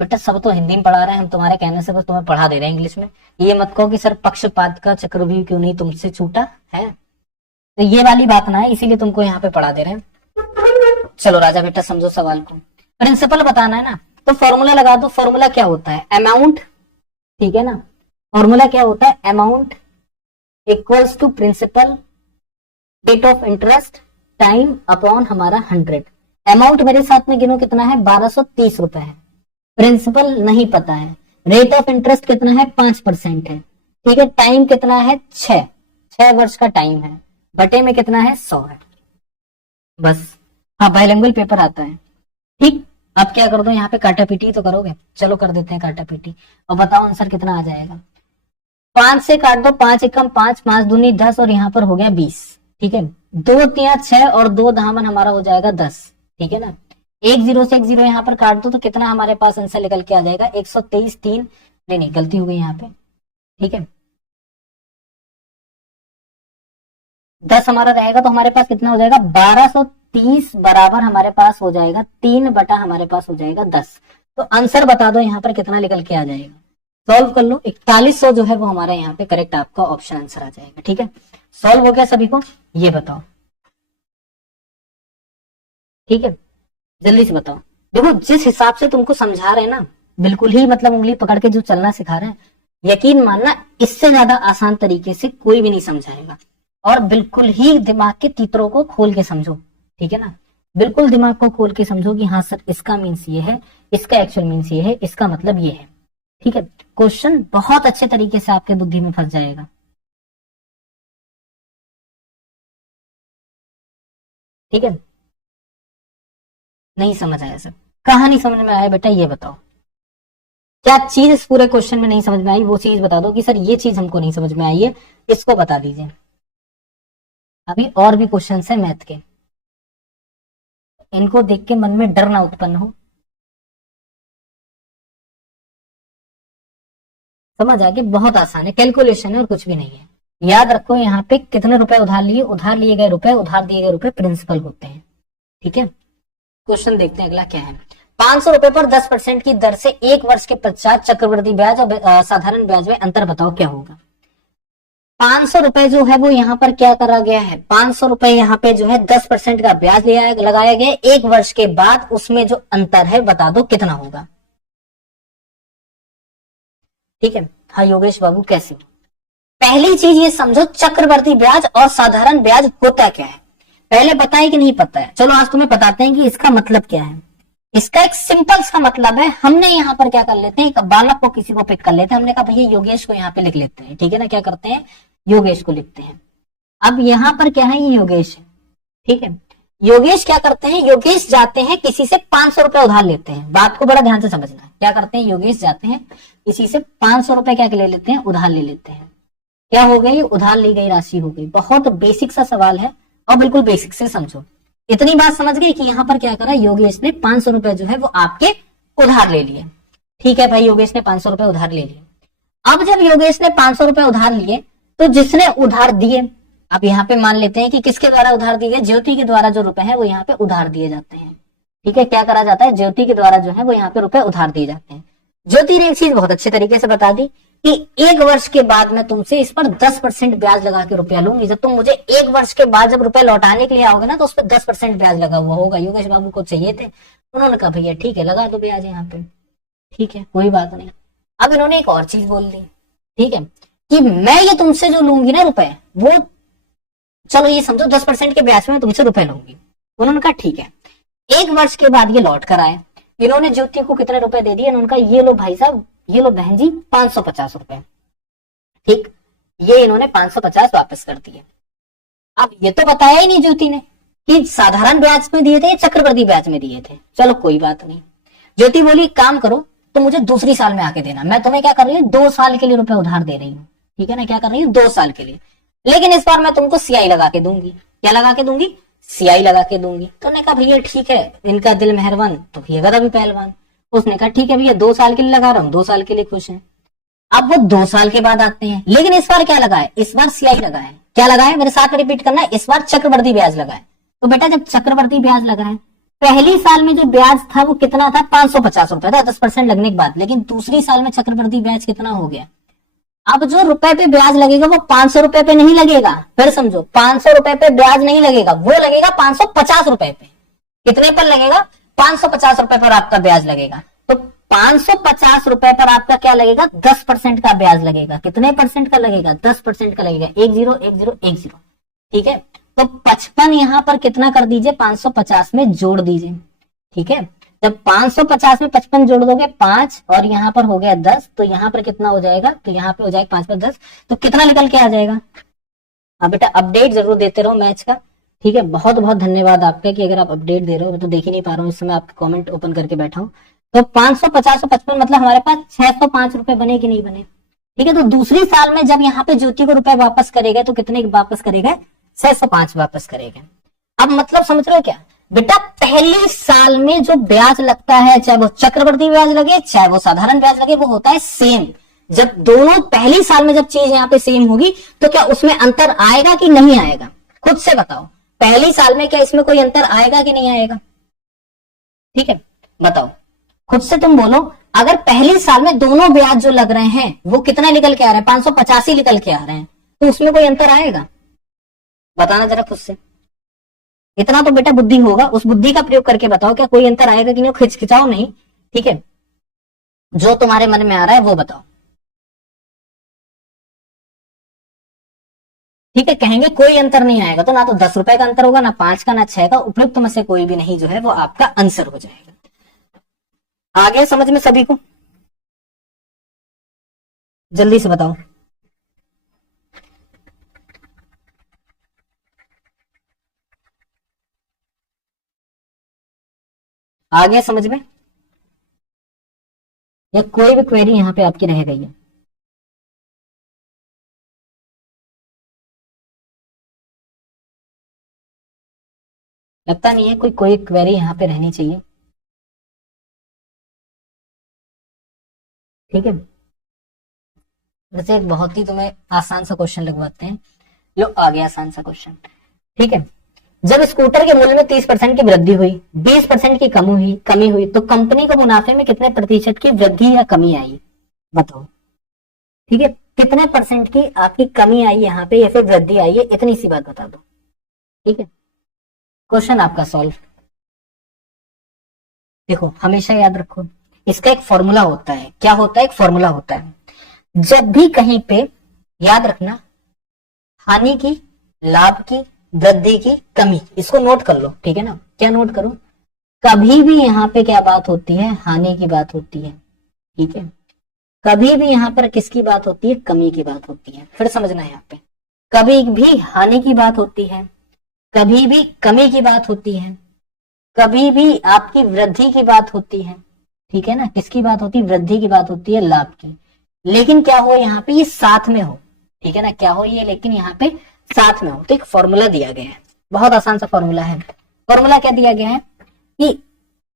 बेटा सब तो हिंदी में पढ़ा रहे हैं हम, तुम्हारे कहने से बस तुम्हें पढ़ा दे रहे हैं इंग्लिश में। ये मत कहो कि सर पक्षपात का चक्रव्यूह क्यों नहीं तुमसे छूटा है, तो ये वाली बात ना है, इसीलिए तुमको यहाँ पे पढ़ा दे रहे हैं। चलो राजा बेटा समझो सवाल को, प्रिंसिपल बताना है ना, तो फॉर्मूला लगा दो। फॉर्मूला क्या होता है, अमाउंट। ठीक है ना, फॉर्मूला क्या होता है, amount equals to principal rate of interest time upon हमारा 100। अमाउंट मेरे साथ में गिनो कितना है, 1230 रुपए है। प्रिंसिपल नहीं पता है, रेट ऑफ इंटरेस्ट कितना है, 5% है। ठीक है, टाइम कितना है, 6 वर्ष का टाइम है, बटे में कितना है, 100 है। बस, हाँ बाइलिंगुअल पेपर आता है। ठीक, अब क्या कर दो यहाँ पे, काटा पीटी तो करोगे, चलो कर देते हैं काटा पीटी, और बताओ आंसर कितना आ जाएगा। 5 से काट दो, 5 एकम 5, 5 दूनी 10, और यहाँ पर हो गया 20। ठीक है, 2 तिया 6 और 2 धामन हमारा हो जाएगा 10। ठीक है ना, 1 0 से 1 0 यहाँ पर काट दो तो कितना हमारे पास आंसर निकल के आ जाएगा, 123 3, नहीं गलती हो गई यहाँ पे। ठीक है, 10 हमारा रहेगा तो हमारे पास कितना हो जाएगा, 1230 बराबर हमारे पास हो जाएगा 3 बटा हमारे पास हो जाएगा 10। तो आंसर बता दो यहाँ पर कितना निकल के आ जाएगा, सॉल्व कर लो। 4100 जो है वो हमारा यहाँ पे करेक्ट आपका ऑप्शन आंसर आ जाएगा। ठीक है, सॉल्व हो गया सभी को, ये बताओ। ठीक है, जल्दी से बताओ। देखो जिस हिसाब से तुमको समझा रहे हैं ना, बिल्कुल ही मतलब उंगली पकड़ के जो चलना सिखा रहे हैं, यकीन मानना इससे ज्यादा आसान तरीके से कोई भी नहीं समझाएगा। और बिल्कुल ही दिमाग के तीतरों को खोल के समझो, ठीक है ना, बिल्कुल दिमाग को खोल के समझो कि हाँ सर इसका मीन्स ये है, इसका एक्चुअल मीन्स ये है, इसका मतलब ये है, ठीक है। क्वेश्चन बहुत अच्छे तरीके से आपके बुद्धि में फंस जाएगा। ठीक है, नहीं समझ आया सर? कहाँ नहीं समझ में आया बेटा, ये बताओ। क्या चीज इस पूरे क्वेश्चन में नहीं समझ में आई, वो चीज बता दो कि सर ये चीज हमको नहीं समझ में आई है, इसको बता दीजिए। अभी और भी क्वेश्चन है मैथ के, इनको देख के मन में डर ना उत्पन्न हो। समझ आ गया, बहुत आसान है, कैलकुलेशन है और कुछ भी नहीं है। याद रखो यहाँ पे कितने रुपए उधार लिए गए रुपए, उधार दिए गए रुपए प्रिंसिपल होते हैं, ठीक है। क्वेश्चन देखते हैं अगला क्या है। 500 रुपए पर 10% की दर से 1 वर्ष के पश्चात चक्रवृद्धि ब्याज और साधारण ब्याज में अंतर बताओ क्या होगा। 500 रुपए जो है वो यहाँ पर क्या करा गया है, 500 रुपए यहाँ पे जो है 10% का ब्याज लगाया गया, 1 वर्ष के बाद उसमें जो अंतर है बता दो कितना होगा। ठीक है, हाँ योगेश बाबू कैसे? पहली चीज ये समझो चक्रवर्ती ब्याज और साधारण ब्याज होता क्या है, पहले बताए कि नहीं पता है? चलो आज तुम्हें बताते हैं कि इसका मतलब क्या है। इसका एक सिंपल सा मतलब है, हमने यहाँ पर क्या कर लेते हैं, एक बालक को किसी को पिक कर लेते हैं, हमने कहा भैया योगेश को यहाँ पे लिख लेते हैं, ठीक है ना, क्या करते हैं योगेश को लिखते हैं। अब यहाँ पर क्या है, ये योगेश है, ठीक है। योगेश क्या करते हैं, योगेश जाते हैं किसी से 500 रुपए उधार लेते हैं, बात को बड़ा ध्यान से समझना है। क्या करते हैं, योगेश जाते हैं किसी से 500 रुपए क्या ले लेते हैं, उधार ले लेते हैं। क्या हो गई, उधार ली गई राशि हो गई। बहुत बेसिक सा सवाल है और बिल्कुल बेसिक से समझो। इतनी बात समझ गए कि यहाँ पर क्या करा, योगेश ने 500 रुपए जो है वो आपके उधार ले लिए। ठीक है भाई, योगेश ने 500 रुपए उधार ले लिए। अब जब योगेश ने 500 रुपए उधार लिए तो जिसने उधार दिए, अब यहाँ पे मान लेते हैं कि किसके द्वारा उधार दिए, ज्योति के द्वारा जो रुपए हैं वो यहाँ पे उधार दिए जाते हैं। ठीक है, क्या करा जाता है, ज्योति के द्वारा जो है वो यहाँ पे रुपए उधार दिए जाते हैं। ज्योति ने एक चीज बहुत अच्छे तरीके से बता दी कि 1 वर्ष के बाद मैं तुमसे इस पर 10% ब्याज लगा के रुपया लूंगी। जब तुम मुझे 1 वर्ष के बाद जब रुपए लौटाने के लिए आओगे ना तो उस पर 10% ब्याज लगा हुआ होगा। योगेश बाबू को चाहिए थे, उन्होंने कहा भैया ठीक है लगा दो ब्याज यहाँ पे, ठीक है कोई बात नहीं। अब इन्होंने एक और चीज बोल दी, ठीक है, कि मैं ये तुमसे जो लूंगी ना रुपए, वो चलो ये समझो 10% के ब्याज में तुमसे रुपए लूंगी। उन्होंने कहा ठीक है। 1 वर्ष के बाद ये लौट कर आए, इन्होंने ज्योति को कितने रुपए दे दिए, इन्होंने कहा ये लो भाई साहब, ये लो बहन जी 550 रुपए। ठीक, ये इन्होंने 550 वापस कर दिए। अब ये तो बताया ही नहीं ज्योति ने कि साधारण ब्याज में दिए थे या चक्रवृद्धि ब्याज में दिए थे। चलो कोई बात नहीं। ज्योति बोली काम करो तो मुझे दूसरी साल में आके देना, मैं तुम्हें क्या कर रही हूँ 2 साल के लिए रुपए उधार दे रही हूँ, ठीक है ना, क्या कर रही हूँ 2 साल के लिए, लेकिन इस बार मैं तुमको सीआई लगा के दूंगी। क्या लगा के दूंगी, सीआई लगा के दूंगी। तो उन्होंने कहा भैया ठीक है, इनका दिल मेहरबान तो भैया गधा भी पहलवान। उसने कहा ठीक है भैया 2 साल के लिए लगा रहा हूँ, 2 साल के लिए खुश है। अब वो 2 साल के बाद आते हैं, लेकिन इस बार क्या लगा है, इस बार सीआई लगा है। क्या लगा है, मेरे साथ रिपीट करना है, इस बार चक्रवृद्धि ब्याज लगा है। तो बेटा जब चक्रवृद्धि ब्याज लगा है, पहली साल में जो ब्याज था वो कितना था, 550 रुपए था 10% लगने के बाद, लेकिन दूसरी साल में चक्रवृद्धि ब्याज कितना हो गया। अब जो रुपए पे ब्याज लगेगा वो 500 रुपए पे नहीं लगेगा, फिर समझो 500 रुपए पे ब्याज नहीं लगेगा, वो लगेगा 550 रुपए पे। कितने पर लगेगा, 550 रुपए पर आपका ब्याज लगेगा। तो 550 रुपए पर आपका क्या लगेगा, 10% का ब्याज लगेगा। कितने परसेंट का लगेगा, 10% का लगेगा, 101010। ठीक है, तो 55 यहां पर कितना कर दीजिए, 550 में जोड़ दीजिए। ठीक है, जब 550 में 55 जोड़ दोगे 5 और यहाँ पर हो गया 10, तो यहाँ पर कितना हो जाएगा, तो यहाँ पे हो जाएगा 5 पर 10, तो कितना निकल के आ जाएगा। अब बेटा अपडेट जरूर देते रहो मैच का, ठीक है। बहुत बहुत धन्यवाद आपका कि अगर आप अपडेट दे रहे हो, मैं तो देख ही नहीं पा रहा हूँ इस समय, आप कमेंट ओपन करके बैठा हूँ। तो 550 और 55 मतलब हमारे पास 605 रुपए बने कि नहीं बने। ठीक है, तो दूसरी साल में जब यहाँ पे ज्योति को रुपए वापस करेगा तो कितने वापस करेगा, 605 वापस करेगा। अब मतलब समझ रहे हो क्या बेटा, पहली साल में जो ब्याज लगता है, चाहे वो चक्रवृद्धि ब्याज लगे चाहे वो साधारण ब्याज लगे, वो होता है सेम। जब दोनों पहली साल में जब चीज यहाँ पे सेम होगी तो क्या उसमें अंतर आएगा कि नहीं आएगा, खुद से बताओ। पहली साल में क्या इसमें कोई अंतर आएगा कि नहीं आएगा, ठीक है बताओ, खुद से तुम बोलो। अगर पहली साल में दोनों ब्याज जो लग रहे हैं वो कितना निकल के आ रहे हैं, 585 निकल के आ रहे हैं, तो उसमें कोई अंतर आएगा, बताना जरा खुद से। इतना तो बेटा बुद्धि होगा, उस बुद्धि का प्रयोग करके बताओ क्या कोई अंतर आएगा कि नहीं। खिचखिचाओ नहीं, ठीक है, जो तुम्हारे मन में आ रहा है वो बताओ, ठीक है। कहेंगे कोई अंतर नहीं आएगा तो ना तो 10 रुपए का अंतर होगा, ना 5 का, ना 6 का, उपयुक्त में से कोई भी नहीं जो है वो आपका आंसर हो जाएगा। आ गया समझ में सभी को? जल्दी से बताओ। आ गया समझ में, या कोई भी क्वेरी यहां पे आपकी रह गई है? लगता नहीं है कोई कोई क्वेरी यहां पे रहनी चाहिए, ठीक है। वैसे एक बहुत ही तुम्हें आसान सा क्वेश्चन लगवाते हैं। लो आ गया आसान सा क्वेश्चन, ठीक है। जब स्कूटर के मूल्य में 30% की वृद्धि हुई, 20% की कमी हुई तो कंपनी को मुनाफे में कितने प्रतिशत की वृद्धि या कमी आई? बताओ, ठीक है। कितने परसेंट की आपकी कमी आई यहाँ पे या फिर वृद्धि आई है, इतनी सी बात बता दो, ठीक है। क्वेश्चन आपका सॉल्व। देखो हमेशा याद रखो, इसका एक फॉर्मूला होता है। क्या होता है? एक फॉर्मूला होता है। जब भी कहीं पे, याद रखना, हानि की, लाभ की, वृद्धि की, कमी, इसको नोट कर लो, ठीक है ना। क्या नोट करो? कभी भी यहाँ पे क्या बात होती है? हानि की बात होती है, ठीक है। कभी भी यहाँ पर किसकी बात होती है? कमी की बात होती है। फिर समझना है यहाँ पे, कभी भी हानि की बात होती है, कभी भी कमी की बात होती है, कभी भी आपकी वृद्धि की बात होती है, ठीक है ना। किसकी बात होती है? वृद्धि की बात होती है, लाभ की। लेकिन क्या हो यहाँ पे? ये साथ में हो, ठीक है ना। क्या हो ये? लेकिन यहाँ पे साथ में हो। तो एक फॉर्मूला दिया गया है, बहुत आसान सा फॉर्मूला है। फॉर्मूला क्या दिया गया है कि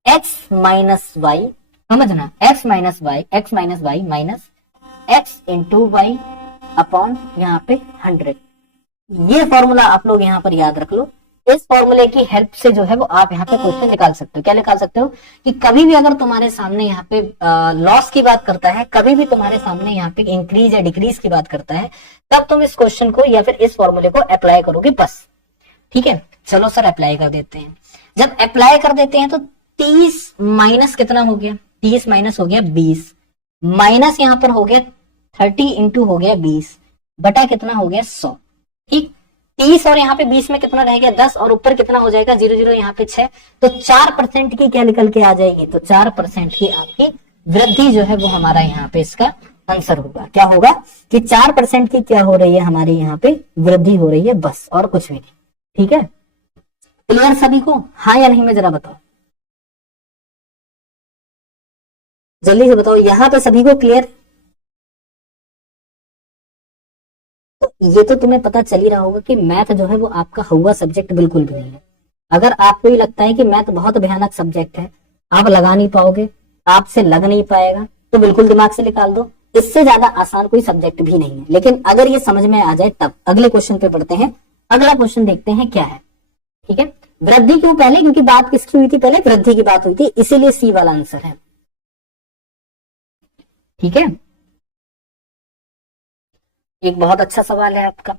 x माइनस वाई, समझना, x minus y minus x into y upon यहाँ पे 100। ये फॉर्मूला आप लोग यहाँ पर याद रख लो। इस फॉर्मूले की हेल्प से जो है वो आप यहाँ पे क्वेश्चन निकाल सकते हो। क्या निकाल सकते हो? कि कभी भी अगर तुम्हारे सामने यहाँ पे लॉस की बात करता है, कभी भी तुम्हारे सामने यहाँ पे इंक्रीज या डिक्रीज की बात करता है, तब तुम इस क्वेश्चन को या फिर इस फॉर्मूले को अप्लाई करोगे बस, ठीक है। चलो सर अप्लाई कर देते हैं। जब अप्लाई कर देते हैं तो 30 माइनस कितना हो गया? 30 माइनस हो गया 20, माइनस यहाँ पर हो गया 30 इंटू हो गया 20 बटा कितना हो गया 100, ठीक। 30 और यहाँ पे 20 में कितना रह गया? 10, और ऊपर कितना हो जाएगा? 0 0 यहाँ पे 6, तो 4% की क्या निकल के आ जाएगी? तो 4% की आपकी वृद्धि जो है वो हमारा यहाँ पे इसका आंसर होगा। क्या होगा? कि 4% की क्या हो रही है? हमारी यहाँ पे वृद्धि हो रही है, बस, और कुछ भी नहीं, ठीक है। क्लियर सभी को? हाँ या नहीं में जरा बताओ, जल्दी से बताओ। यहाँ पे सभी को क्लियर? तो ये तो तुम्हें पता चल ही रहा होगा कि मैथ जो है वो आपका हुआ सब्जेक्ट बिल्कुल भी नहीं है। अगर आपको ये लगता है कि मैथ बहुत भयानक सब्जेक्ट है, आप लगा नहीं पाओगे, आपसे लग नहीं पाएगा, तो बिल्कुल दिमाग से निकाल दो। इससे ज्यादा आसान कोई सब्जेक्ट भी नहीं है। लेकिन अगर ये समझ में आ जाए तब अगले क्वेश्चन पे बढ़ते हैं। अगला क्वेश्चन देखते हैं क्या है, ठीक है। वृद्धि क्यों पहले? क्योंकि बात किसकी हुई थी? पहले वृद्धि की बात हुई थी, इसीलिए सी वाला आंसर है, ठीक है। एक बहुत अच्छा सवाल है आपका।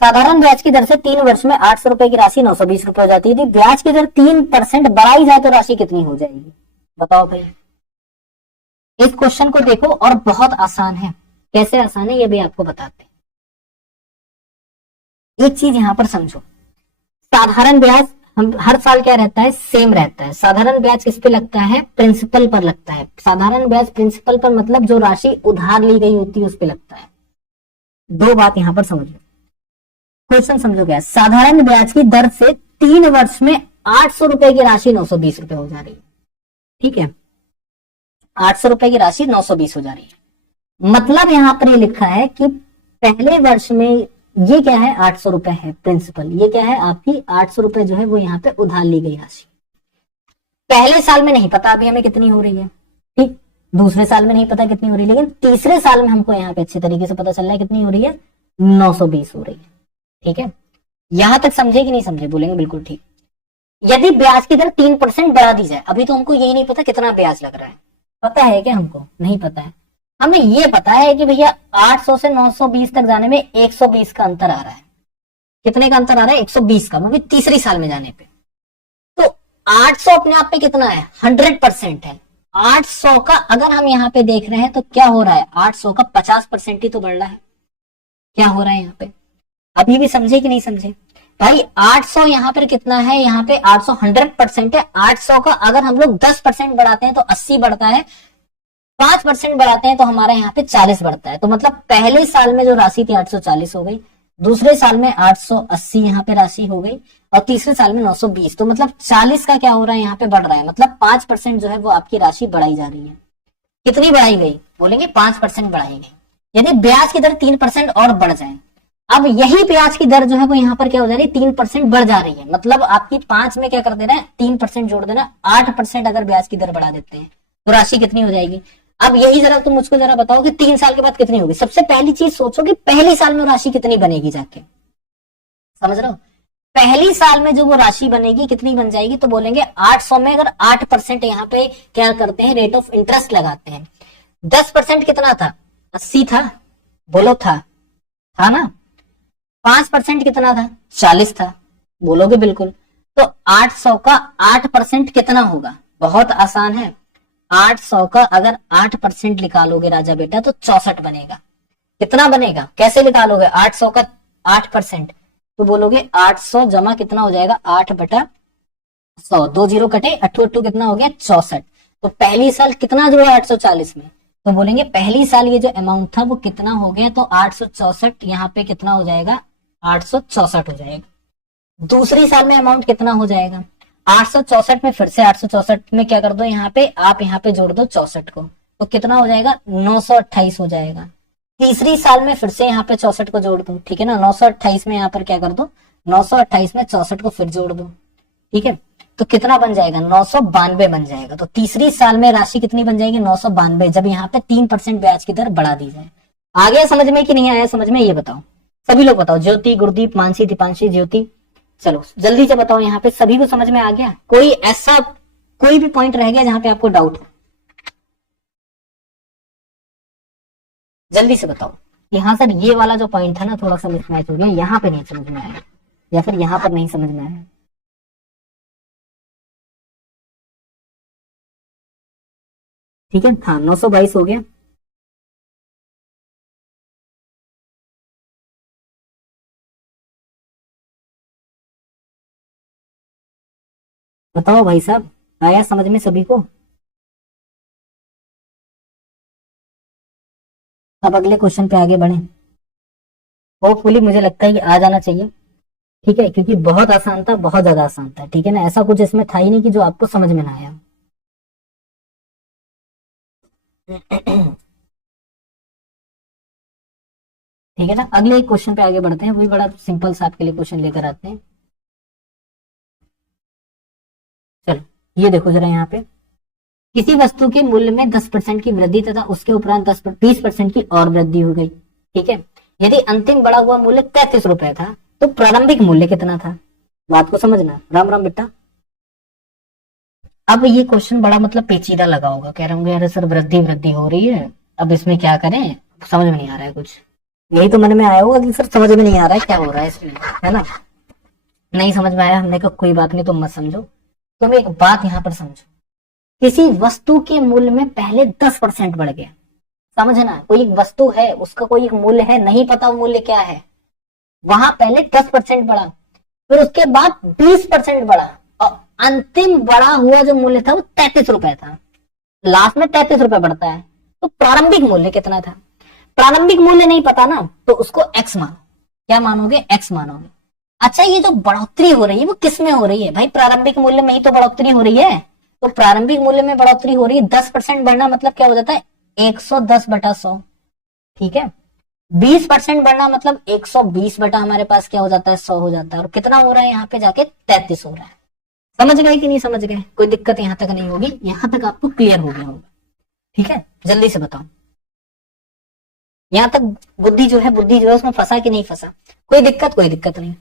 साधारण ब्याज की दर से 3 वर्ष में 800 रुपए की राशि 920 रुपए हो जाती है। यदि ब्याज की दर 3% बढ़ाई जाए तो राशि कितनी हो जाएगी? बताओ भाई। इस क्वेश्चन को देखो, और बहुत आसान है। कैसे आसान है ये भी आपको बताते हैं। एक चीज यहां पर समझो, साधारण ब्याज हम हर साल क्या रहता है? सेम रहता है। साधारण ब्याज किस पे लगता है? प्रिंसिपल पर लगता है। साधारण ब्याज प्रिंसिपल पर मतलब जो राशि उधार ली गई होती है उस पे लगता है। दो बात यहां पर समझो, क्वेश्चन समझो क्या। साधारण ब्याज की दर से 3 वर्ष में 800 रुपए की राशि 920 रुपए हो जा रही है, ठीक है। 800 रुपए की राशि 920 हो जा रही है। मतलब यहां पर ये लिखा है कि पहले वर्ष में ये क्या है? 800 रुपए है प्रिंसिपल। ये क्या है? आपकी 800 रुपए जो है वो यहाँ पे उधार ली गई राशि। पहले साल में नहीं पता अभी हमें कितनी हो रही है, ठीक। दूसरे साल में नहीं पता कितनी हो रही है, लेकिन तीसरे साल में हमको यहाँ पे अच्छे तरीके से पता चल रहा है कितनी हो रही है? 920 हो रही है, ठीक है। यहां तक समझे कि नहीं समझे? बोलेंगे बिल्कुल ठीक। यदि ब्याज की दर 3% बढ़ा दी जाए, अभी तो हमको यही नहीं पता कितना ब्याज लग रहा है। पता है क्या? हमको नहीं पता है। हमें ये पता है कि भैया 800 से 920 तक जाने में 120 का अंतर आ रहा है, कितने का अंतर आ रहा है? 120 का, वो भी तीसरी साल में जाने पे। तो 800 अपने आप पे कितना है? 100% है। 800 का अगर हम यहाँ पे देख रहे हैं तो क्या हो रहा है? 800 का 50% ही तो बढ़ रहा है। क्या हो रहा है यहाँ पे? अभी भी समझे कि नहीं समझे भाई? 800 यहाँ पर कितना है? यहाँ पे 800 100% है। 800 का अगर हम लोग 10% बढ़ाते हैं तो 80 बढ़ता है, 5% बढ़ाते हैं तो हमारा यहाँ पे 40 बढ़ता है। तो मतलब पहले साल में जो राशि थी 840 हो गई, दूसरे साल में 880 यहाँ पे राशि हो गई, और तीसरे साल में 920। तो मतलब 40 का क्या हो रहा है? यहाँ पे बढ़ रहा है। मतलब 5% जो है वो आपकी राशि बढ़ाई जा रही है। कितनी बढ़ाई गई? बोलेंगे 5% बढ़ाई गई। यदि ब्याज की दर 3% और बढ़ जाए, अब यही ब्याज की दर जो है वो यहाँ पर क्या हो जा रही है? 3% बढ़ जा रही है। मतलब आपकी 5 में क्या कर देना है? 3% जोड़ देना। 8% अगर ब्याज की दर बढ़ा देते हैं तो राशि कितनी हो जाएगी? अब यही जरा तुम मुझको जरा बताओ कि 3 साल के बाद कितनी होगी। सबसे पहली चीज सोचो कि पहले साल में राशि कितनी बनेगी जाके। समझ रहे हो? पहली साल में जो वो राशि बनेगी कितनी बन जाएगी? तो बोलेंगे 800 में अगर 8% यहाँ पे क्या करते हैं? रेट ऑफ इंटरेस्ट लगाते हैं। 10% कितना था? 80 था। बोलो था ना? 5% कितना था? 40 था। बोलोगे बिल्कुल। तो 800 का 8% कितना होगा? बहुत आसान है। 800 का अगर 8% निकालोगे राजा बेटा तो 64 बनेगा। कितना बनेगा? कैसे निकालोगे 800 का 8%? तो बोलोगे 800 जमा कितना हो जाएगा? 8/100। 2 जीरो कटे, अट्ठू अट्ठू कितना हो गया? 64। तो पहली साल कितना जुड़ा 840 में? तो बोलेंगे पहली साल ये जो अमाउंट था वो कितना हो गया? तो 864 यहाँ पे कितना हो जाएगा? 864 हो जाएगा। दूसरी साल में अमाउंट कितना हो जाएगा? 864 में फिर से 864 में क्या कर दो? यहाँ पे आप यहाँ पे जोड़ दो 64 को, तो कितना हो जाएगा? 928 हो जाएगा। तीसरी साल में फिर से यहाँ पे 64 को जोड़ दो, ठीक है ना? 928 में यहाँ पर क्या कर दो? 928 में 64 को फिर जोड़ दो, ठीक है? तो कितना बन जाएगा? 992 बन जाएगा। तो तीसरी साल में राशि कितनी बन जाएगी? 992, जब यहाँ पे 3% ब्याज की दर बढ़ा दी जाए। आ गया समझ में कि नहीं आया समझ में? ये बताओ, सभी लोग बताओ। ज्योति, गुरदीप, मानसी, दीपांशी, ज्योति, चलो जल्दी से बताओ। यहाँ पे सभी को समझ में आ गया? कोई ऐसा कोई भी पॉइंट रह गया जहां पे आपको डाउट हो? जल्दी से बताओ। यहाँ सर ये वाला जो पॉइंट था ना थोड़ा सा मिसमैच हो गया, यहाँ पे नहीं समझ में आया, या फिर यहाँ पर नहीं समझ में आया। ठीक है, हाँ 922 हो गया। बताओ भाई साहब, आया समझ में सभी को? अब अगले क्वेश्चन पे आगे बढ़े। होपफुली मुझे लगता है कि आ जाना चाहिए, ठीक है, क्योंकि बहुत आसान था, बहुत ज्यादा आसान था, ठीक है ना? ऐसा कुछ इसमें था ही नहीं कि जो आपको समझ में ना आया। ठीक है ना? अगले एक क्वेश्चन पे आगे बढ़ते हैं, वही बड़ा सिंपल सा आपके लिए क्वेश्चन लेकर आते हैं। चलो ये देखो जरा यहाँ पे, किसी वस्तु के मूल्य में 10% की वृद्धि तथा उसके उपरांत 20% की और वृद्धि हो गई, ठीक है? यदि अंतिम बढ़ा हुआ मूल्य 33 रुपए था तो प्रारंभिक मूल्य कितना था? बात को समझना। राम राम बेटा। अब ये क्वेश्चन बड़ा मतलब पेचीदा लगा होगा, कह रहे होंगे अरे सर वृद्धि वृद्धि हो रही है, अब इसमें क्या करें? समझ में नहीं आ रहा है कुछ। यही तो मन में आया होगा कि सर समझ में नहीं आ रहा है क्या हो रहा है इसमें, है ना? नहीं समझ में आया, हमने कहा कोई बात नहीं, तुम मत समझो, तुम एक बात यहाँ पर समझो। किसी वस्तु के मूल्य में पहले 10% बढ़ गया, समझना। कोई एक वस्तु है, उसका कोई एक मूल्य है, नहीं पता वो मूल्य क्या है, वहां पहले 10% बढ़ा, फिर उसके बाद 20% बढ़ा, और अंतिम बढ़ा हुआ जो मूल्य था वो 33 रुपए था। लास्ट में 33 रुपए बढ़ता है, तो प्रारंभिक मूल्य कितना था? प्रारंभिक मूल्य नहीं पता ना, तो उसको एक्स मानो। क्या मानोगे? एक्स मानोगे। अच्छा ये जो बढ़ोतरी हो रही है वो किस में हो रही है भाई? प्रारंभिक मूल्य में ही तो बढ़ोतरी हो रही है। तो प्रारंभिक मूल्य में बढ़ोतरी हो रही है, 10% बढ़ना मतलब क्या हो जाता है? 110/100, ठीक है? 20% बढ़ना मतलब 120 बटा हमारे पास क्या हो जाता है? 100 हो जाता है। और कितना हो रहा है यहाँ पे जाके? 33 हो रहा है। समझ गए कि नहीं समझ गए? कोई दिक्कत यहाँ तक नहीं होगी, यहाँ तक आपको क्लियर हो गया होगा, ठीक है? जल्दी से बताओ यहाँ तक बुद्धि जो है उसमें फंसा कि नहीं फंसा? कोई दिक्कत? कोई दिक्कत नहीं,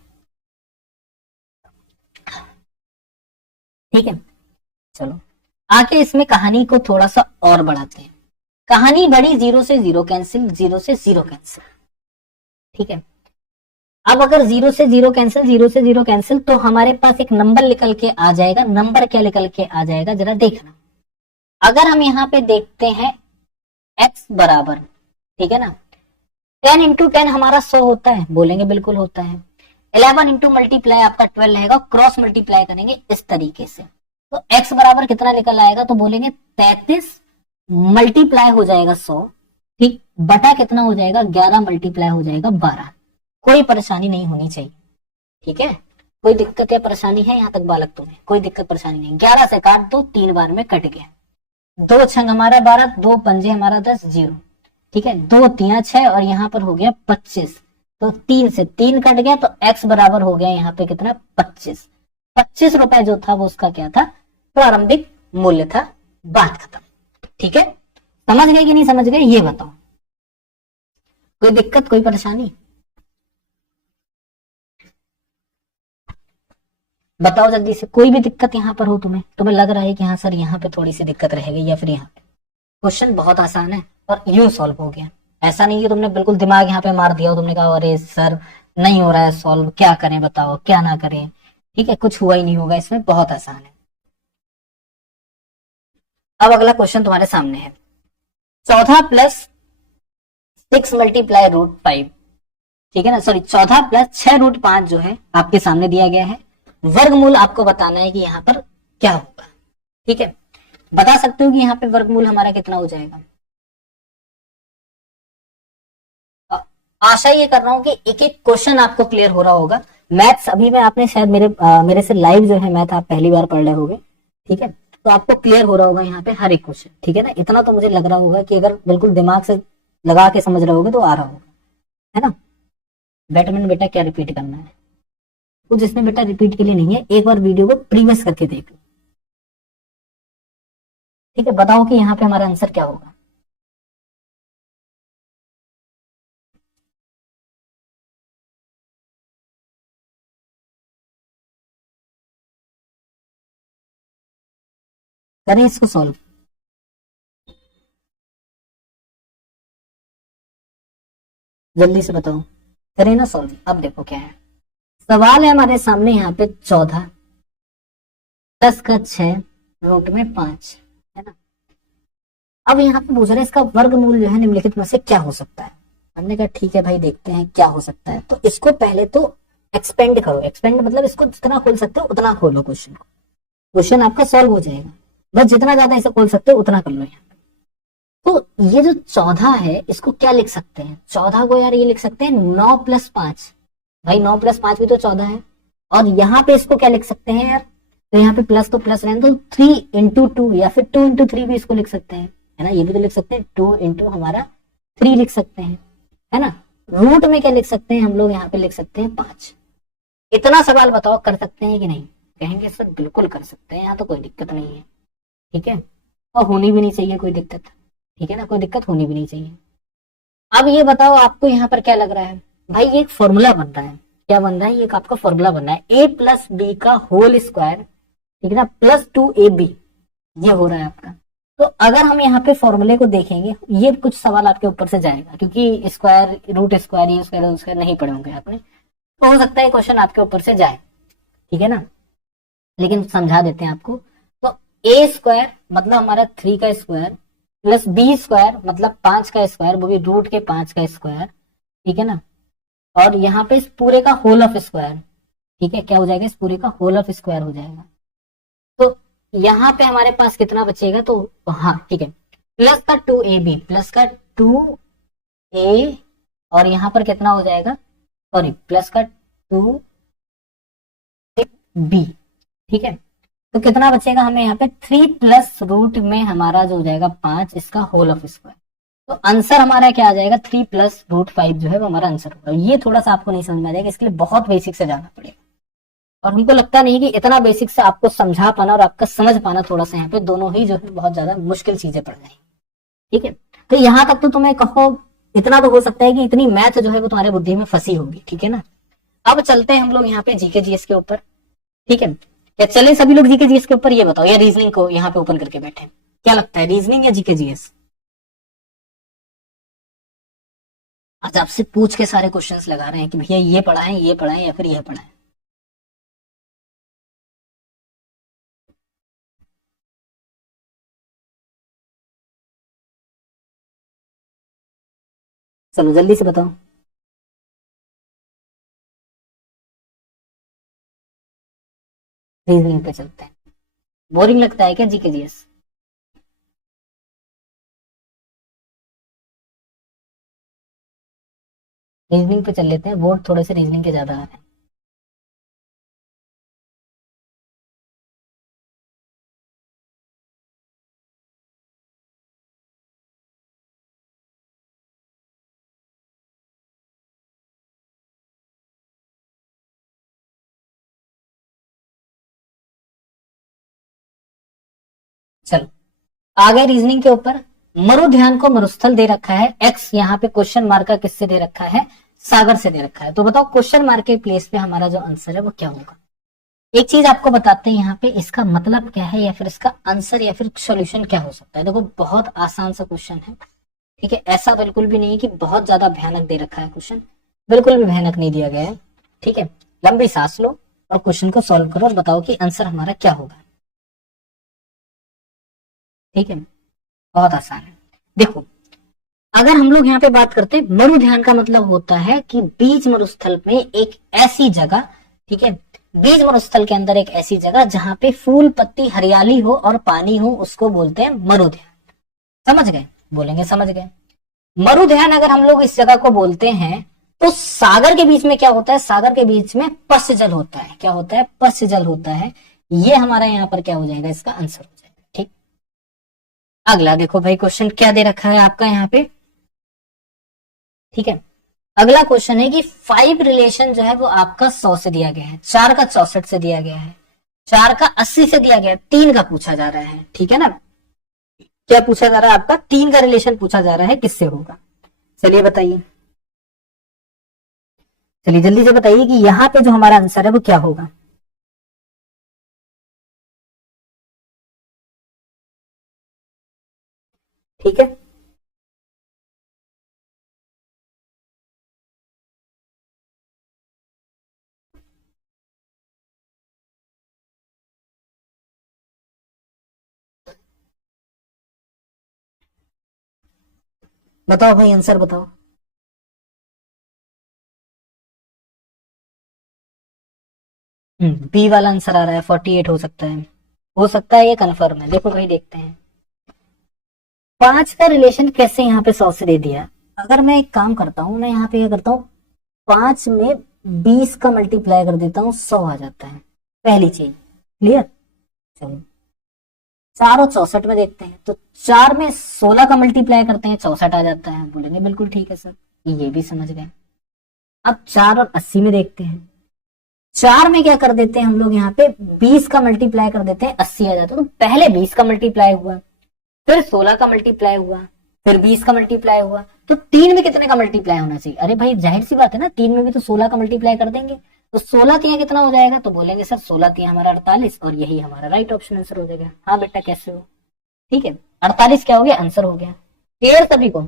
ठीक है? चलो आगे इसमें कहानी को थोड़ा सा और बढ़ाते हैं। कहानी बढ़ी 0 से 0 कैंसिल, 0 से 0 कैंसिल, ठीक है? अब अगर जीरो से जीरो कैंसिल, जीरो से जीरो कैंसिल, तो हमारे पास एक नंबर निकल के आ जाएगा। नंबर क्या निकल के आ जाएगा जरा देखना। अगर हम यहाँ पे देखते हैं x बराबर, ठीक है ना, 10 इंटू 10 हमारा 100 होता है, बोलेंगे बिल्कुल होता है। 11 इंटू मल्टीप्लाई आपका 12 रहेगा, क्रॉस मल्टीप्लाई करेंगे इस तरीके से, तो x बराबर कितना निकल आएगा, तो बोलेंगे 33 मल्टीप्लाई हो जाएगा 100, ठीक, बटा कितना हो जाएगा 11 मल्टीप्लाई हो जाएगा 12। कोई परेशानी नहीं होनी चाहिए, ठीक है, कोई दिक्कत या परेशानी है यहाँ तक बालक तुम्हें? कोई दिक्कत परेशानी नहीं। 11 से काट दो, 3 बार में कट गया, 2 छंग हमारा 12, 2 पंजे हमारा 10, 0, ठीक है, 2 3 6 और यहाँ पर हो गया 25, तो 3 से 3 कट गया, तो x बराबर हो गया यहाँ पे कितना 25। 25 रुपए जो था वो उसका क्या था, प्रारंभिक मूल्य था। बात खत्म, ठीक है, समझ गए कि नहीं समझ गए ये बताओ? कोई दिक्कत कोई परेशानी बताओ जल्दी से। कोई भी दिक्कत यहाँ पर हो तुम्हें लग रहा है कि हाँ सर यहाँ पे थोड़ी सी दिक्कत रहेगी, या फिर यहाँ पे क्वेश्चन बहुत आसान है और यूं सॉल्व हो गया। ऐसा नहीं कि तुमने बिल्कुल दिमाग यहाँ पे मार दिया हो, तुमने कहा अरे सर नहीं हो रहा है सॉल्व, क्या करें बताओ क्या ना करें, ठीक है, कुछ हुआ ही नहीं होगा इसमें, बहुत आसान है। अब अगला क्वेश्चन तुम्हारे सामने है, 14 प्लस 6 मल्टीप्लाई रूट 5, ठीक है ना, सॉरी 14 प्लस 6 रूट 5 जो है आपके सामने दिया गया है। वर्गमूल आपको बताना है कि यहाँ पर क्या होगा, ठीक है, बता सकते हो कि यहाँ पे वर्गमूल हमारा कितना हो जाएगा? आशा ये कर रहा हूं कि एक एक क्वेश्चन आपको क्लियर हो रहा होगा। मैथ्स अभी में आपने शायद मेरे से लाइव जो है मैथ आप पहली बार पढ़ रहे होगे, ठीक है, तो आपको क्लियर हो रहा होगा यहाँ पे हर एक क्वेश्चन, ठीक है ना। इतना तो मुझे लग रहा होगा कि अगर बिल्कुल दिमाग से लगा के समझ रहे होगे तो आ रहा होगा, है ना। बैटमैन बेटा क्या रिपीट करना है, कुछ इसमें बेटा रिपीट के लिए नहीं है, एक बार वीडियो को प्रीवियस करके देख लो, ठीक है। बताओ कि यहाँ पे हमारा आंसर क्या होगा? करें इसको सॉल्व, जल्दी से बताओ, करें ना सॉल्व। अब देखो क्या है सवाल है हमारे सामने, यहाँ पे 14 10 का 6 रूट में 5, है ना। अब यहाँ पे पूछ रहे इसका वर्गमूल जो है निम्नलिखित में से क्या हो सकता है। हमने कहा ठीक है भाई देखते हैं क्या हो सकता है, तो इसको पहले तो एक्सपेंड करो। एक्सपेंड मतलब इसको जितना खोल सकते हो उतना खोलो क्वेश्चन को, क्वेश्चन आपका सॉल्व हो जाएगा। बस जितना ज्यादा इसे खोल सकते हो उतना कर लो यहाँ पे। तो ये जो 14 है इसको क्या लिख सकते हैं, 14 को यार ये लिख सकते हैं 9 प्लस 5, भाई 9 प्लस 5 भी तो 14 है। और यहाँ पे इसको क्या लिख सकते हैं यार, तो यहाँ पे प्लस तो प्लस रहने दो, 3 इंटू 2 या फिर 2 इंटू 3 भी इसको लिख सकते हैं, है ना। ये भी तो लिख सकते हैं 2 इंटू हमारा 3 लिख सकते हैं, है ना। रूट में क्या लिख सकते हैं हम लोग, यहाँ पे लिख सकते हैं 5। इतना सवाल बताओ कर सकते हैं कि नहीं? कहेंगे सर बिल्कुल कर सकते हैं, यहाँ तो कोई दिक्कत नहीं है, ठीक है, और होनी भी नहीं चाहिए कोई दिक्कत, ठीक है ना, कोई दिक्कत होनी भी नहीं चाहिए। अब ये बताओ आपको यहाँ पर क्या लग रहा है, भाई ये एक फॉर्मूला बन रहा है, क्या बन रहा है, ये एक आपका फॉर्मूला बन रहा है, ए प्लस बी का होल स्क्वायर, ठीक है ना, प्लस 2ab, ये हो रहा है आपका। तो अगर हम यहाँ पे फॉर्मूले को देखेंगे, ये कुछ सवाल आपके ऊपर से जाएगा क्योंकि स्क्वायर रूट स्क्वायर ये स्क्वायर नहीं पढ़े होंगे आपने, तो हो सकता है क्वेश्चन आपके ऊपर से जाए, ठीक है ना, लेकिन समझा देते हैं आपको। तो ए स्क्वायर मतलब हमारा 3 का स्क्वायर प्लस बी स्क्वायर मतलब 5 का स्क्वायर, वो भी रूट के 5 का स्क्वायर, ठीक है ना, और यहाँ पे इस पूरे का होल ऑफ स्क्वायर, ठीक है, क्या हो जाएगा, इस पूरे का होल ऑफ स्क्वायर हो जाएगा। तो यहाँ पे हमारे पास कितना बचेगा, तो हाँ ठीक है, प्लस का 2ab प्लस का 2a और यहाँ पर कितना हो जाएगा, सॉरी प्लस का 2b, ठीक है। तो कितना बचेगा हमें यहाँ पे 3 प्लस रूट में हमारा जो हो जाएगा 5, इसका होल ऑफ स्क्वायर। तो आंसर हमारा क्या आ जाएगा, 3 प्लस रूट 5 जो है वो हमारा आंसर होगा। ये थोड़ा सा आपको नहीं समझ में आ जाएगा, इसके लिए बहुत बेसिक से जाना पड़ेगा, और हमको लगता नहीं कि इतना बेसिक से आपको समझा पाना और आपका समझ पाना थोड़ा सा यहाँ पे दोनों ही जो है बहुत ज्यादा मुश्किल चीजें पड़ जाएंगी, ठीक है। तो यहाँ तक तो तुम्हें कहो इतना तो हो सकता है कि इतनी मैथ जो है वो तुम्हारे बुद्धि में फंसी होगी, ठीक है ना। अब चलते हैं हम लोग यहाँ पे जीके जीएस के ऊपर, ठीक है, या चले सभी लोग जीके जीएस के ऊपर, ये बताओ या रीजनिंग को यहाँ पे ओपन करके बैठे, क्या लगता है रीजनिंग या जीके जीएस? आज आपसे पूछ के सारे क्वेश्चंस लगा रहे हैं कि भैया ये पढ़ा है, ये पढ़ा है, या फिर ये पढ़ा है। चलो जल्दी से बताओ। रीजनिंग पे चलते हैं। बोरिंग लगता है क्या जीके जीएस? रीजनिंग पे चल लेते हैं, बोर्ड थोड़े से रीजनिंग के ज्यादा आ रहे हैं। चलो आगे रीजनिंग के ऊपर। मरु ध्यान को मरुस्थल दे रखा है, एक्स यहाँ पे क्वेश्चन मार्क का किससे दे रखा है? सागर से दे रखा है। तो बताओ क्वेश्चन मार्क के प्लेस पे हमारा जो आंसर है वो क्या होगा? एक चीज आपको बताते हैं यहाँ पे, इसका मतलब क्या है या फिर इसका आंसर या फिर सोल्यूशन क्या हो सकता है। देखो बहुत आसान सा क्वेश्चन है, ठीक है। ऐसा बिल्कुल भी नहीं है कि बहुत ज्यादा भयानक दे रखा है क्वेश्चन, बिल्कुल भी भयानक नहीं दिया गया है, ठीक है। लंबी सांस लो और क्वेश्चन को सॉल्व करो और बताओ कि आंसर हमारा क्या होगा, ठीक है। बहुत आसान है। देखो अगर हम लोग यहाँ पे बात करते हैं, मरु ध्यान का मतलब होता है कि बीज मरुस्थल में एक ऐसी जगह, ठीक है, बीज मरुस्थल के अंदर एक ऐसी जगह जहां पे फूल पत्ती हरियाली हो और पानी हो, उसको बोलते हैं मरु ध्यान। समझ गए? बोलेंगे समझ गए। मरु ध्यान अगर हम लोग इस जगह को बोलते हैं तो सागर के बीच में क्या होता है? सागर के बीच में पश्च जल होता है। क्या होता है? पश्च जल होता है। ये हमारा यहाँ पर क्या हो जाएगा? इसका आंसर हो जाएगा, ठीक। अगला देखो भाई, क्वेश्चन क्या दे रखा है आपका यहाँ पे, ठीक है। अगला क्वेश्चन है कि 5 रिलेशन जो है वो आपका 100 से दिया गया है, 4 का 64 से दिया गया है, 4 का 80 से दिया गया है, 3 का पूछा जा रहा है, ठीक है ना। क्या पूछा जा रहा है आपका? 3 का रिलेशन पूछा जा रहा है, किससे होगा? चलिए बताइए, चलिए जल्दी से बताइए कि यहाँ पे जो हमारा आंसर है वो क्या होगा। ठीक है, बताओ भाई आंसर बताओ। बी वाला आंसर आ रहा है, 48 हो सकता है, हो सकता है ये कंफर्म है। देखो भाई देखते हैं, 5 का रिलेशन कैसे यहाँ पे 100 से दे दिया। अगर मैं एक काम करता हूँ, मैं यहाँ पे क्या करता हूँ, 5 में 20 का मल्टीप्लाई कर देता हूँ, 100 आ जाता है। पहली चीज क्लियर। चलिए 4 और 64 में देखते हैं, तो 4 में 16 का मल्टीप्लाई करते हैं, 64 आ जाता है। बोलेंगे बिल्कुल ठीक है सर, ये भी समझ गए। अब 4 और 80 में देखते हैं, 4 में क्या कर देते हैं हम लोग, यहाँ पे 20 का मल्टीप्लाई कर देते हैं, 80 आ जाता है। तो पहले 20 का मल्टीप्लाई हुआ, फिर 16 का मल्टीप्लाई हुआ, फिर 20 का मल्टीप्लाई हुआ, तो 3 में कितने का मल्टीप्लाई होना चाहिए? अरे भाई जाहिर सी बात है ना, 3 में भी तो 16 का मल्टीप्लाई कर देंगे, तो 16 तिया कितना हो जाएगा? तो बोलेंगे सर 16 तिया हमारा 48, और यही हमारा राइट ऑप्शन आंसर हो जाएगा। हाँ बेटा कैसे हो, ठीक है। 48 क्या हो गया? आंसर हो गया। क्लियर सभी को?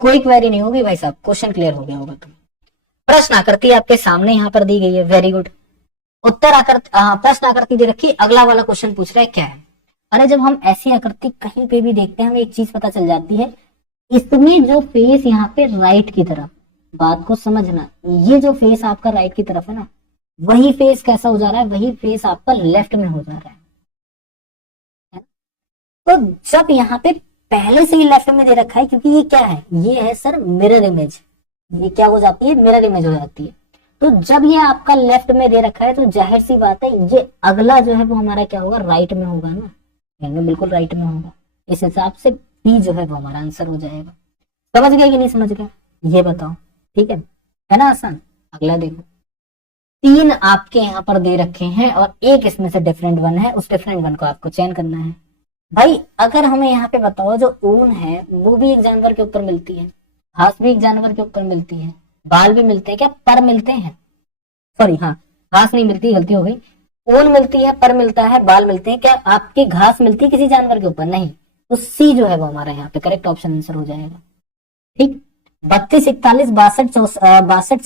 कोई क्वेरी नहीं होगी भाई साहब, क्वेश्चन क्लियर हो गया होगा। तो प्रश्न आकृति आपके सामने यहाँ पर दी गई है, वेरी गुड। उत्तर आकृति, प्रश्न आकृति दे रखी है। अगला वाला क्वेश्चन पूछ रहा है क्या है। अरे जब हम ऐसी आकृति कहीं पे भी देखते हैं, हमें एक चीज पता चल जाती है, इसमें जो फेस यहाँ पे राइट की तरफ, बात को समझना, ये जो फेस आपका राइट की तरफ है ना, वही फेस कैसा हो जा रहा है? वही फेस आपका लेफ्ट में हो जा रहा है। तो जब यहाँ पे पहले से ही लेफ्ट में दे रखा है, क्योंकि ये क्या है, ये है सर मिरर इमेज, ये क्या हो जाती है? मिरर इमेज हो जाती है। तो जब ये आपका लेफ्ट में दे रखा है, तो जाहिर सी बात है ये अगला जो है वो हमारा क्या होगा? राइट में होगा ना, यानी बिल्कुल राइट में होगा। इस हिसाब से बी जो है वो हमारा आंसर हो जाएगा। समझ गए कि नहीं समझ गए, ये बताओ, ठीक है ना आसान। अगला देखो, 3 आपके यहाँ पर दे रखे हैं और एक इसमें से डिफरेंट वन है, उस डिफरेंट वन को आपको चयन करना है। भाई अगर हमें यहाँ पे बताओ, जो ऊन है वो भी एक जानवर के ऊपर मिलती है, घास भी एक जानवर के ऊपर मिलती है, बाल भी मिलते हैं, क्या पर मिलते हैं? सॉरी हाँ, घास नहीं मिलती, गलती हो गई। ऊन मिलती है, पर मिलता है, बाल मिलते हैं, क्या आपकी घास मिलती है किसी जानवर के ऊपर? नहीं। तो सी जो है वो हमारा यहाँ पे करेक्ट ऑप्शन आंसर हो जाएगा। ठीक, 32, 41, 62, 44,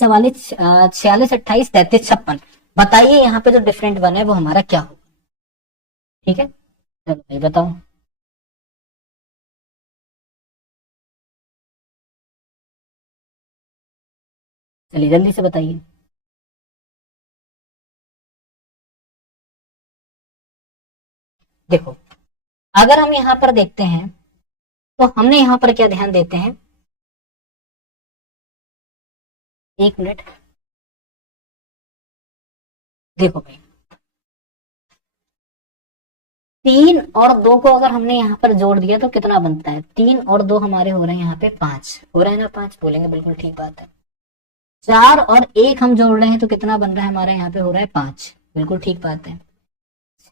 46, 28, 33, 56। बताइए यहाँ पे जो डिफरेंट वन है वो हमारा क्या होगा। ठीक है, चलो भाई बताओ। चलिए जल्दी से बताइए। देखो, अगर हम यहाँ पर देखते हैं तो हमने यहाँ पर क्या ध्यान देते हैं, एक मिनट। देखो भाई, 3 और 2 को अगर हमने यहाँ पर जोड़ दिया तो कितना बनता है, 3 और 2 हमारे हो रहे हैं यहाँ पे 5, हो रहा है ना 5, बोलेंगे बिल्कुल ठीक बात है। 4 और 1 हम जोड़ रहे हैं तो कितना बन रहा है हमारा यहाँ पे, हो रहा है 5, बिल्कुल ठीक बात है।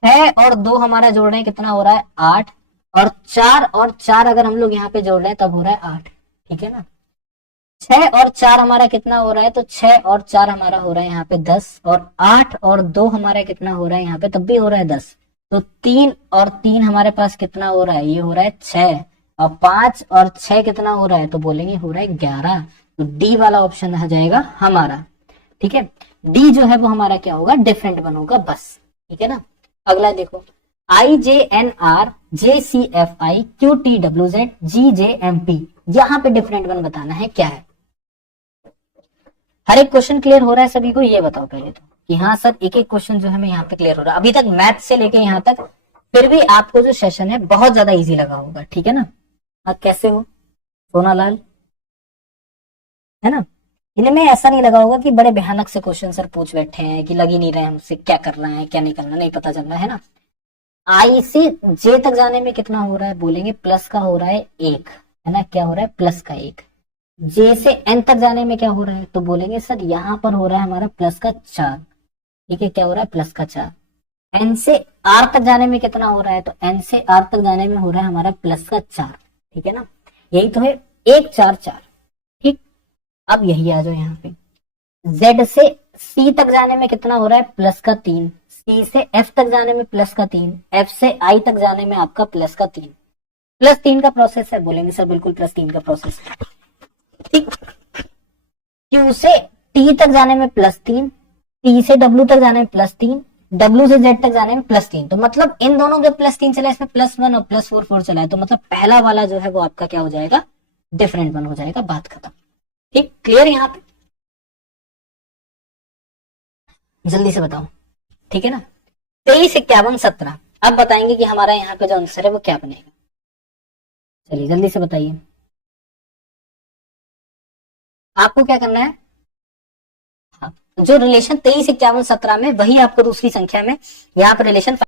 6 और 2 हमारा जोड़ रहे हैं, कितना हो रहा है 8, और 4 अगर हम लोग यहाँ पे जोड़ रहे हैं तब हो रहा है 8, ठीक है ना। 6 और 4 हमारा कितना हो रहा है, तो 6 और 4 हमारा हो रहा है यहाँ पे 10, और 8 और 2 हमारा कितना हो रहा है यहाँ पे, तब भी हो रहा है 10। तो 3 और 3 हमारे पास कितना हो रहा है, ये हो रहा है 6, और 5 और 6 कितना हो रहा है, तो बोलेंगे हो रहा है 11। तो डी वाला ऑप्शन आ जाएगा हमारा। ठीक है, डी जो है वो हमारा क्या होगा, डिफरेंट वन होगा बस। ठीक है ना। अगला देखो, IJNR JCFI QTWZ GJMP, यहाँ पे डिफरेंट वन बताना है क्या है। हर एक क्वेश्चन क्लियर हो रहा है सभी को, ये बताओ पहले तो कि हाँ सर एक एक क्वेश्चन जो है हमें यहाँ पे क्लियर हो रहा है। अभी तक मैथ से लेके यहाँ तक फिर भी आपको जो सेशन है बहुत ज्यादा इजी लगा होगा, ठीक है ना। आप कैसे हो सोनालाल, है ना। इनमें ऐसा नहीं लगा होगा कि बड़े भयानक से क्वेश्चन सर पूछ बैठे हैं कि लग ही नहीं रहे हमसे, क्या करना है क्या नहीं करना नहीं पता चल रहा है ना। आई से जे तक जाने में कितना हो रहा है, बोलेंगे प्लस का हो रहा है 1, है ना, क्या हो रहा है प्लस का 1। जे से एन तक जाने में क्या हो रहा है, तो बोलेंगे सर यहाँ पर हो रहा है हमारा प्लस का 4, ठीक है, क्या हो रहा है प्लस का 4। एन से आर तक जाने में कितना हो रहा है, तो एन से आर तक जाने में हो रहा है हमारा प्लस का 4, ठीक है ना। यही तो है 1 4 4। ठीक, अब यही आ जाओ यहाँ पे, जेड से सी तक जाने में कितना हो रहा है, प्लस का 3। सी से एफ तक जाने में प्लस का 3, एफ से आई तक जाने में आपका प्लस का 3। +3 का प्रोसेस है, बोलेंगे सर बिल्कुल +3 का प्रोसेस है। ठीक, क्यू से टी तक जाने में +3, टी से डब्ल्यू तक जाने में +3, डब्ल्यू से जेड तक जाने में +3। तो मतलब इन दोनों के +3 चला, इसमें +1 और +4 4 चला है, तो मतलब पहला वाला जो है वो आपका क्या हो जाएगा, डिफरेंट वन हो जाएगा, बात खत्म। ठीक, क्लियर यहाँ पे, जल्दी से बताओ। ठीक है ना। 23, 51, 17, अब बताएंगे कि हमारा यहाँ पे जो आंसर है वो क्या बनेगा। चलिए जल्दी से बताइए, आपको क्या करना है। हाँ, जो रिलेशन 23, 51, 17 में, वही आपको दूसरी संख्या में यहाँ पर रिलेशन